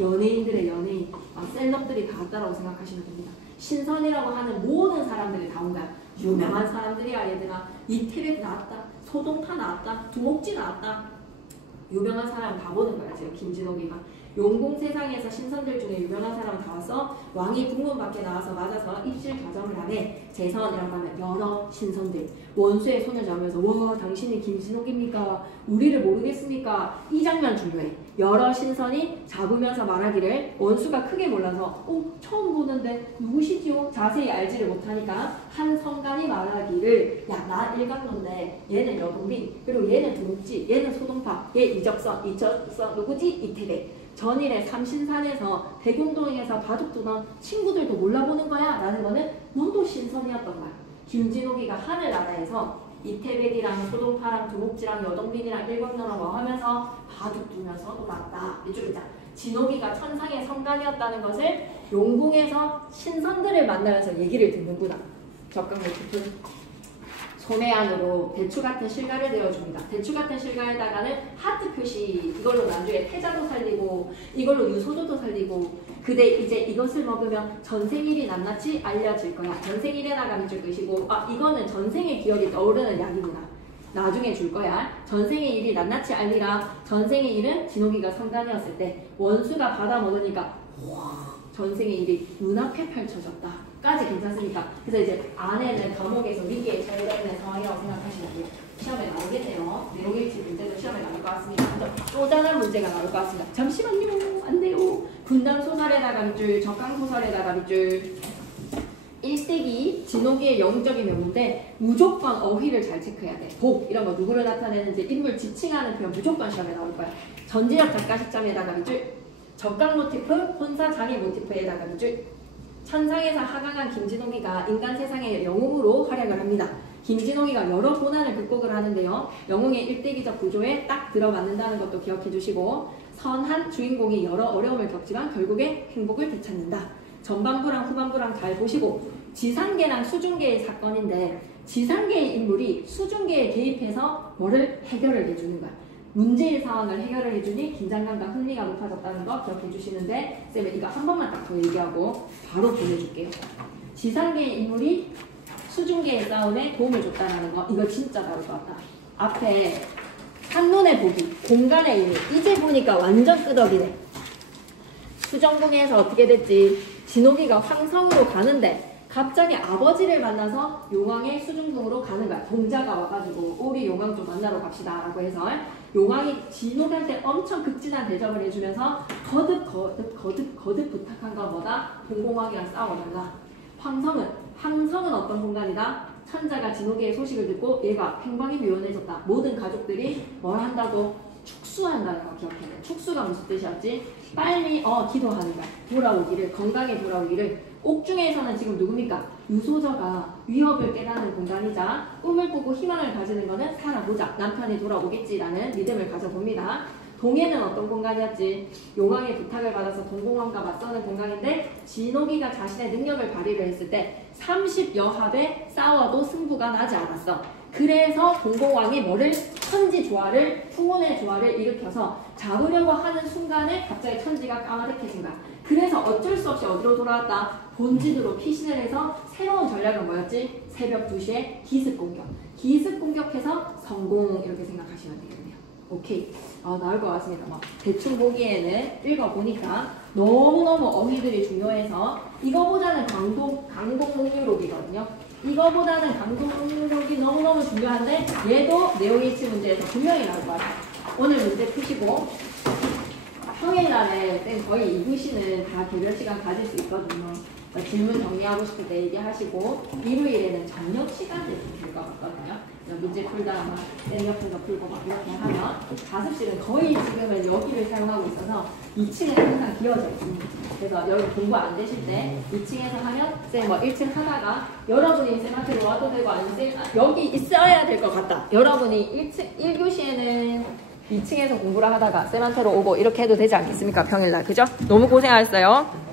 연예인들의 연예인 셀럽들이 다 왔다라고 생각하시면 됩니다. 신선이라고 하는 모든 사람들이 다 온 거야. 유명한 사람들이야 얘들아. 이태백 나왔다. 소동파 나왔다. 두목지 나왔다. 유명한 사람 다 보는 거야 지금 김진옥이가. 용궁 세상에서 신선들 중에 유명한 사람 다 와서 왕이 궁문 밖에 나와서 맞아서 입실 가정을 하네. 재선이라고 하면 여러 신선들 원수의 손을 잡으면서 와 당신이 김진옥입니까? 우리를 모르겠습니까? 이 장면 중요해. 여러 신선이 잡으면서 말하기를 원수가 크게 몰라서 처음 보는데 누구시지요? 자세히 알지를 못하니까 한 성간이 말하기를 야 나 일광로인데 얘는 여동빈 그리고 얘는 두목지 얘는 소동파 얘 이적선 누구지? 이태백 전일에 삼신산에서 대군동에서 바둑 두던 친구들도 몰라보는 거야 라는 거는 너도 신선이었던 거야. 김진옥이가 하늘나라에서 이태백이랑 소동파랑 두목지랑 여동빈이랑 일광로랑 하면서 바둑 두면서 놀았다. 이쪽이자 진옥이가 천상의 성간이었다는 것을 용궁에서 신선들을 만나면서 얘기를 듣는구나. 적강모 깊은 소매안으로 대추같은 실가를 내어줍니다. 대추같은 실가에다가는 하트 표시 이걸로 나중에 태자도 살리고 이걸로 유소조도 살리고 그대 이제 이것을 먹으면 전생일이 낱낱이 알려질 거야. 전생일에다가 밑줄 끄시고 이거는 전생의 기억이 떠오르는 약이구나. 나중에 줄 거야. 전생의 일이 낱낱이 알리라. 전생의 일은 진옥이가 성간이었을 때 원수가 받아 먹으니까 전생의 일이 눈앞에 펼쳐졌다. 까지 괜찮습니까? 그래서 이제 안에는 감옥에서 위기에 처해져 있는 상황이라고 생각하시면 돼요. 시험에 나오겠네요. 내용일치 문제도 시험에 나올 것 같습니다. 쪼잔한 문제가 나올 것 같습니다. 잠시만요. 안 돼요. 분단 소설에다가 밑줄, 적강 소설에다가 밑줄. 일대기 진옥이의 영적인 명문인데 무조건 어휘를 잘 체크해야 돼. 복 이런 거 누구를 나타내는지 인물 지칭하는 표현 무조건 시험에 나올 거야. 전지력 작가 시점에다가 밑줄. 적강 모티프, 혼사 장애 모티프에다가 밑줄. 천상에서 하강한 김진옥이가 인간 세상의 영웅으로 활약을 합니다. 김진옥이가 여러 고난을 극복을 하는데요. 영웅의 일대기적 구조에 딱 들어맞는다는 것도 기억해 주시고 선한 주인공이 여러 어려움을 겪지만 결국에 행복을 되찾는다. 전반부랑 후반부랑 잘 보시고 지상계랑 수중계의 사건인데 지상계의 인물이 수중계에 개입해서 뭐를 해결을 해주는 거야. 문제의 상황을 해결을 해주니 긴장감과 흥미가 높아졌다는 거 기억해 주시는데 쌤은 이거 한 번만 딱 더 얘기하고 바로 보내줄게요. 지상계의 인물이 수중계의 싸움에 도움을 줬다는 거 이거 진짜 다를 것 같다. 앞에 한눈에 보기, 공간의 의미 이제 보니까 완전 끄덕이네. 수정궁에서 어떻게 됐지? 진옥이가 황성으로 가는데 갑자기 아버지를 만나서 용왕의 수중동으로 가는 거야. 동자가 와가지고 우리 용왕 좀 만나러 갑시다 라고 해서 용왕이 진옥한테 엄청 극진한 대접을 해주면서 거듭 부탁한 건 뭐다? 동공왕이랑 싸워달라. 황성은 어떤 공간이다? 천자가 진옥의 소식을 듣고 얘가 팽방이 묘연해졌다. 모든 가족들이 뭘 한다고? 축수한다는 거 기억해야 돼. 축수가 무슨 뜻이었지? 빨리 기도하는 거야. 돌아오기를, 건강에 돌아오기를. 옥중에서는 지금 누굽니까? 유소저가 위협을 깨닫는 공간이자 꿈을 꾸고 희망을 가지는 거는 살아보자. 남편이 돌아오겠지라는 믿음을 가져봅니다. 동해는 어떤 공간이었지? 용왕의 부탁을 받아서 동공왕과 맞서는 공간인데 진옥이가 자신의 능력을 발휘를 했을 때 30여합에 싸워도 승부가 나지 않았어. 그래서 동공왕이 뭐를? 천지조화를, 풍운의 조화를 일으켜서 잡으려고 하는 순간에 갑자기 천지가 까마득해진 거야. 그래서 어쩔 수 없이 어디로 돌아왔다? 본진으로 피신을 해서 새로운 전략은 뭐였지? 새벽 2시에 기습 공격. 기습 공격해서 성공 이렇게 생각하시면 되겠네요. 오케이. 나올 것 같습니다. 대충 보기에는 읽어보니까 너무너무 어휘들이 중요해서 이거보다는 강동목유록이거든요. 이거보다는 강동목유록이 너무너무 중요한데 얘도 내용일치 문제에서 분명히 나올 것 같아요. 오늘 문제 푸시고 평일날에 쌤 거의 2교시는 다 개별 시간 가질 수 있거든요. 질문 정리하고 싶을 때 얘기하시고 일요일에는 저녁 시간을 줄 것 같거든요. 문제 풀다 막 쌤 옆에서 풀고 막 이렇게 하면 가습실은 거의 지금은 여기를 사용하고 있어서 2층은 항상 비어져 있습니다. 그래서 여러분 공부 안 되실 때 2층에서 하면 쌤 1층 하다가 여러분이 쌤한테 와도 되고 아니면 쌤 여기 있어야 될 것 같다. 여러분이 1교시에는 2층에서 공부를 하다가 쌤한테로 오고 이렇게 해도 되지 않겠습니까? 평일날. 그죠? 너무 고생하셨어요.